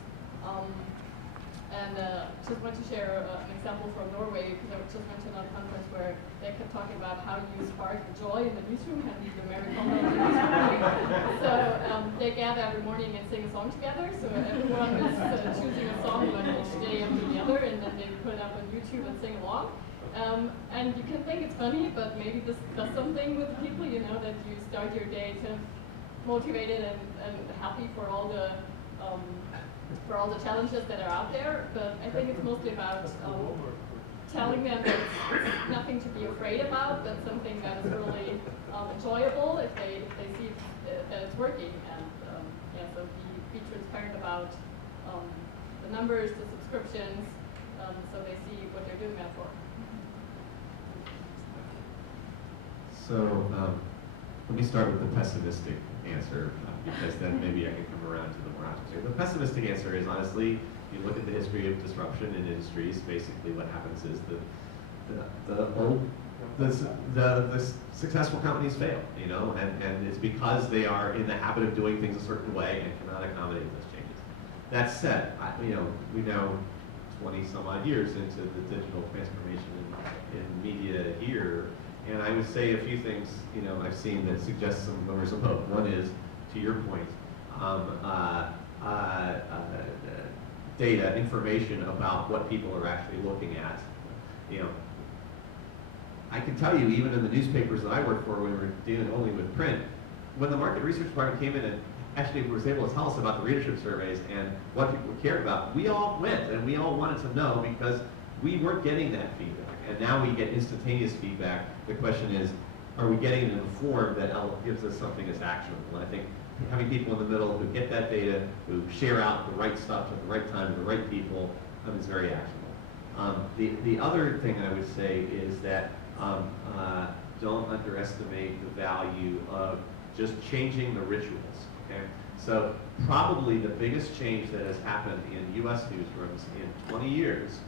Just want to share an example from Norway, because I just went to another conference where they kept talking about how you spark the joy in the newsroom and the American newsroom. So they gather every morning and sing a song together. So everyone is choosing a song like each day after the other, and then they put it up on YouTube and sing along. And you can think it's funny, but maybe this does something with people, that you start your day kind of motivated and happy for all the challenges that are out there. But I think it's mostly about telling them that it's nothing to be afraid about, but something that is really enjoyable if they see that it's working. And so be transparent about the numbers, the subscriptions, so they see what they're doing that for. So let me start with the pessimistic answer, because then maybe I can come around to the more optimistic. The pessimistic answer is, honestly, you look at the history of disruption in industries, basically what happens is the successful companies fail, and it's because they are in the habit of doing things a certain way and cannot accommodate those changes. That said, we now 20 some odd years into the digital transformation in media here, and I would say a few things, I've seen that suggest some glimmers of hope. One is, to your point, data, information about what people are actually looking at. I can tell you, even in the newspapers that I worked for, when we were dealing only with print, when the market research department came in and actually was able to tell us about the readership surveys and what people cared about, we all went and we all wanted to know, because we weren't getting that feedback. And now we get instantaneous feedback. The question is, are we getting it in a form that gives us something that's actionable? And I think having people in the middle who get that data, who share out the right stuff at the right time to the right people, is very actionable. The other thing I would say is that don't underestimate the value of just changing the rituals. Okay? So probably the biggest change that has happened in U.S. newsrooms in 20 years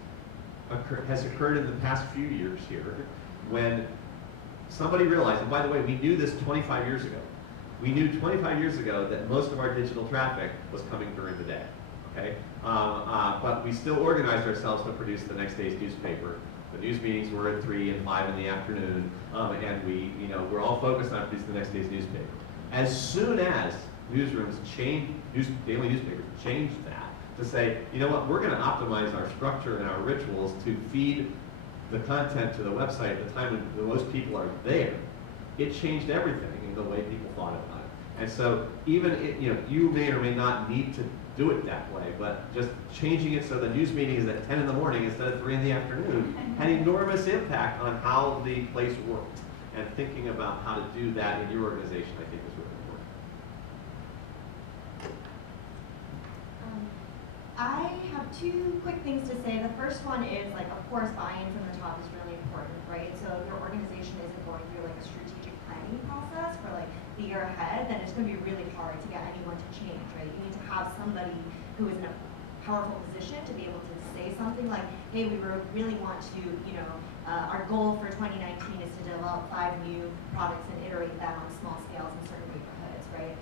has occurred in the past few years here, when somebody realized, and by the way, we knew this 25 years ago. We knew 25 years ago that most of our digital traffic was coming during the day. okay? But we still organized ourselves to produce the next day's newspaper. The news meetings were at 3 and 5 in the afternoon, and we're all focused on producing the next day's newspaper. As soon as newsrooms daily newspapers changed that to say, you know what, we're going to optimize our structure and our rituals to feed the content to the website at the time when the most people are there, it changed everything in the way people thought about it. And so even, you may or may not need to do it that way, but just changing it so the news meeting is at 10 in the morning instead of 3 in the afternoon had enormous impact on how the place worked. And thinking about how to do that in your organization, I think, is really important. I have two quick things to say. The first one is, like, of course, buy-in from the top is really important, right? So if your organization isn't going through like a strategic planning process for like the year ahead, then it's going to be really hard to get anyone to change, right? You need to have somebody who is in a powerful position to be able to say something like, hey, we really want to, our goal for 2019 is to develop 5 new products and iterate them on small scales in certain neighborhoods, right?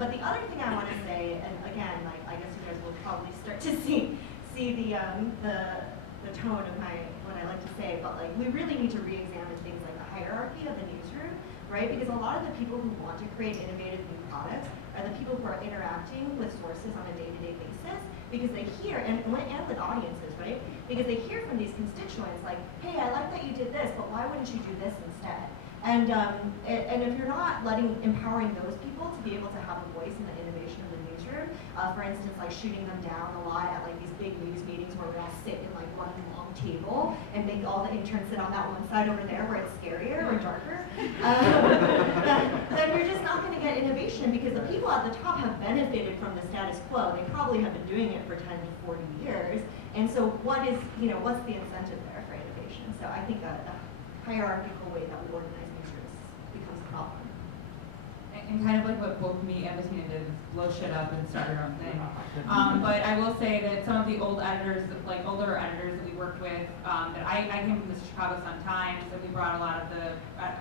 But the other thing I want to say, and again, like, I guess you guys will probably start to see the tone of what I like to say, but like, we really need to re-examine things like the hierarchy of the newsroom, right? Because a lot of the people who want to create innovative new products are the people who are interacting with sources on a day-to-day basis, because they hear, and with audiences, right? Because they hear from these constituents like, hey, I like that you did this, but why wouldn't you do this instead? And if you're not empowering those people to be able to have a voice in the innovation of the newsroom, for instance, like shooting them down a lot at like these big news meetings where we all sit in like one long table and make all the interns sit on that one side over there where it's scarier or darker, then you're just not going to get innovation, because the people at the top have benefited from the status quo. They probably have been doing it for 10 to 40 years. And so what's the incentive there for innovation? So I think a hierarchical way that we organize newsrooms becomes a problem. And kind of like what both me and Bettina did, is blow shit up and start your own thing. But I will say that some of the older editors that we worked with, that I came from the Chicago Sun-Times, and we brought a lot of the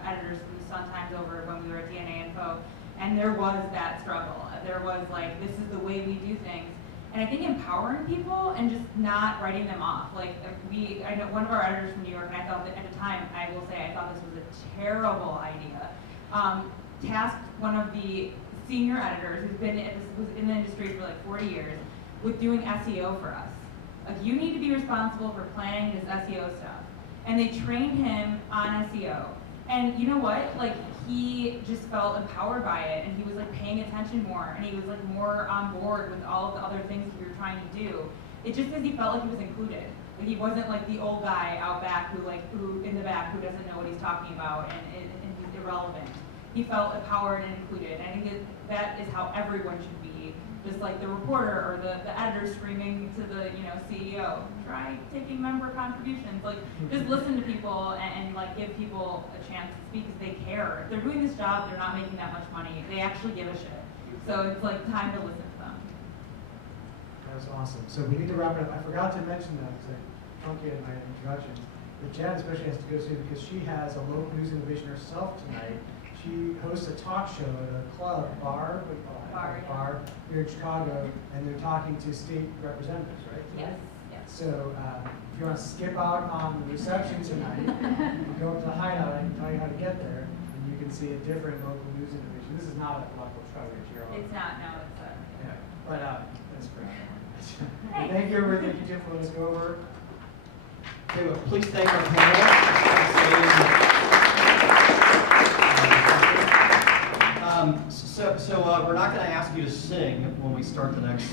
editors from the Sun-Times over when we were at DNA Info, and there was that struggle. There was like, this is the way we do things. And I think empowering people and just not writing them off. Like, I know one of our editors from New York, and I thought that at the time, I will say, I thought this was a terrible idea. Tasked one of the senior editors who's was in the industry for like 40 years with doing SEO for us. Like, you need to be responsible for planning this SEO stuff. And they trained him on SEO. And you know what? Like, he just felt empowered by it, and he was like paying attention more, and he was like more on board with all of the other things we were trying to do. It just because he felt like he was included. Like, he wasn't like the old guy out back who in the back who doesn't know what he's talking about and he's irrelevant. He felt empowered and included. And I think that is how everyone should be. Just like the reporter or the editor screaming to the CEO, try taking member contributions. Like, just listen to people and like give people a chance to speak because they care. If they're doing this job, they're not making that much money. They actually give a shit. So it's like time to listen to them. That's awesome. So we need to wrap it up. I forgot to mention that because I truncated my introductions. But Jen especially has to go soon because she has a local news innovation herself tonight. She hosts a talk show at a club, bar here in Chicago, and they're talking to state representatives, right? Yes. So if you want to skip out on the reception tonight, you can go up to the hideout. I can tell you how to get there, and you can see a different local news innovation. This is not a local coverage here. It's not, no, it's a... Yeah, but that's great. Thank you, everyone. Thank you, Jim, for letting us go over. Okay, well, please thank our panel. So we're not going to ask you to sing when we start the next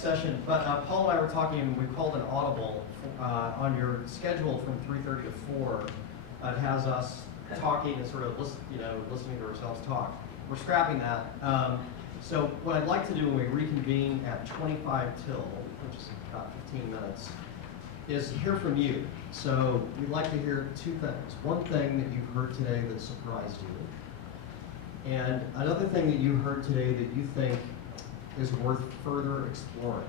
session, but Paul and I were talking, and we called an audible on your schedule from 3:30 to 4. It has us talking and sort of listening to ourselves talk. We're scrapping that. So what I'd like to do when we reconvene at 25 till, which is about 15 minutes, is hear from you. So we'd like to hear two things. One thing that you've heard today that surprised you, and another thing that you heard today that you think is worth further exploring.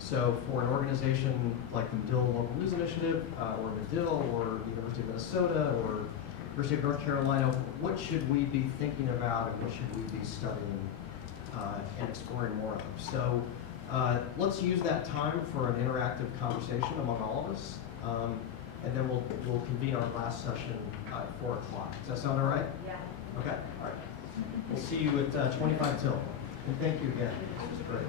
So for an organization like the Medill Local News Initiative, or Medill, or the University of Minnesota, or University of North Carolina, what should we be thinking about and what should we be studying and exploring more of them. So let's use that time for an interactive conversation among all of us. And then we'll convene our last session at 4 o'clock. Does that sound all right? Yeah. Okay, all right. We'll see you at 25 till. And thank you again. This was great.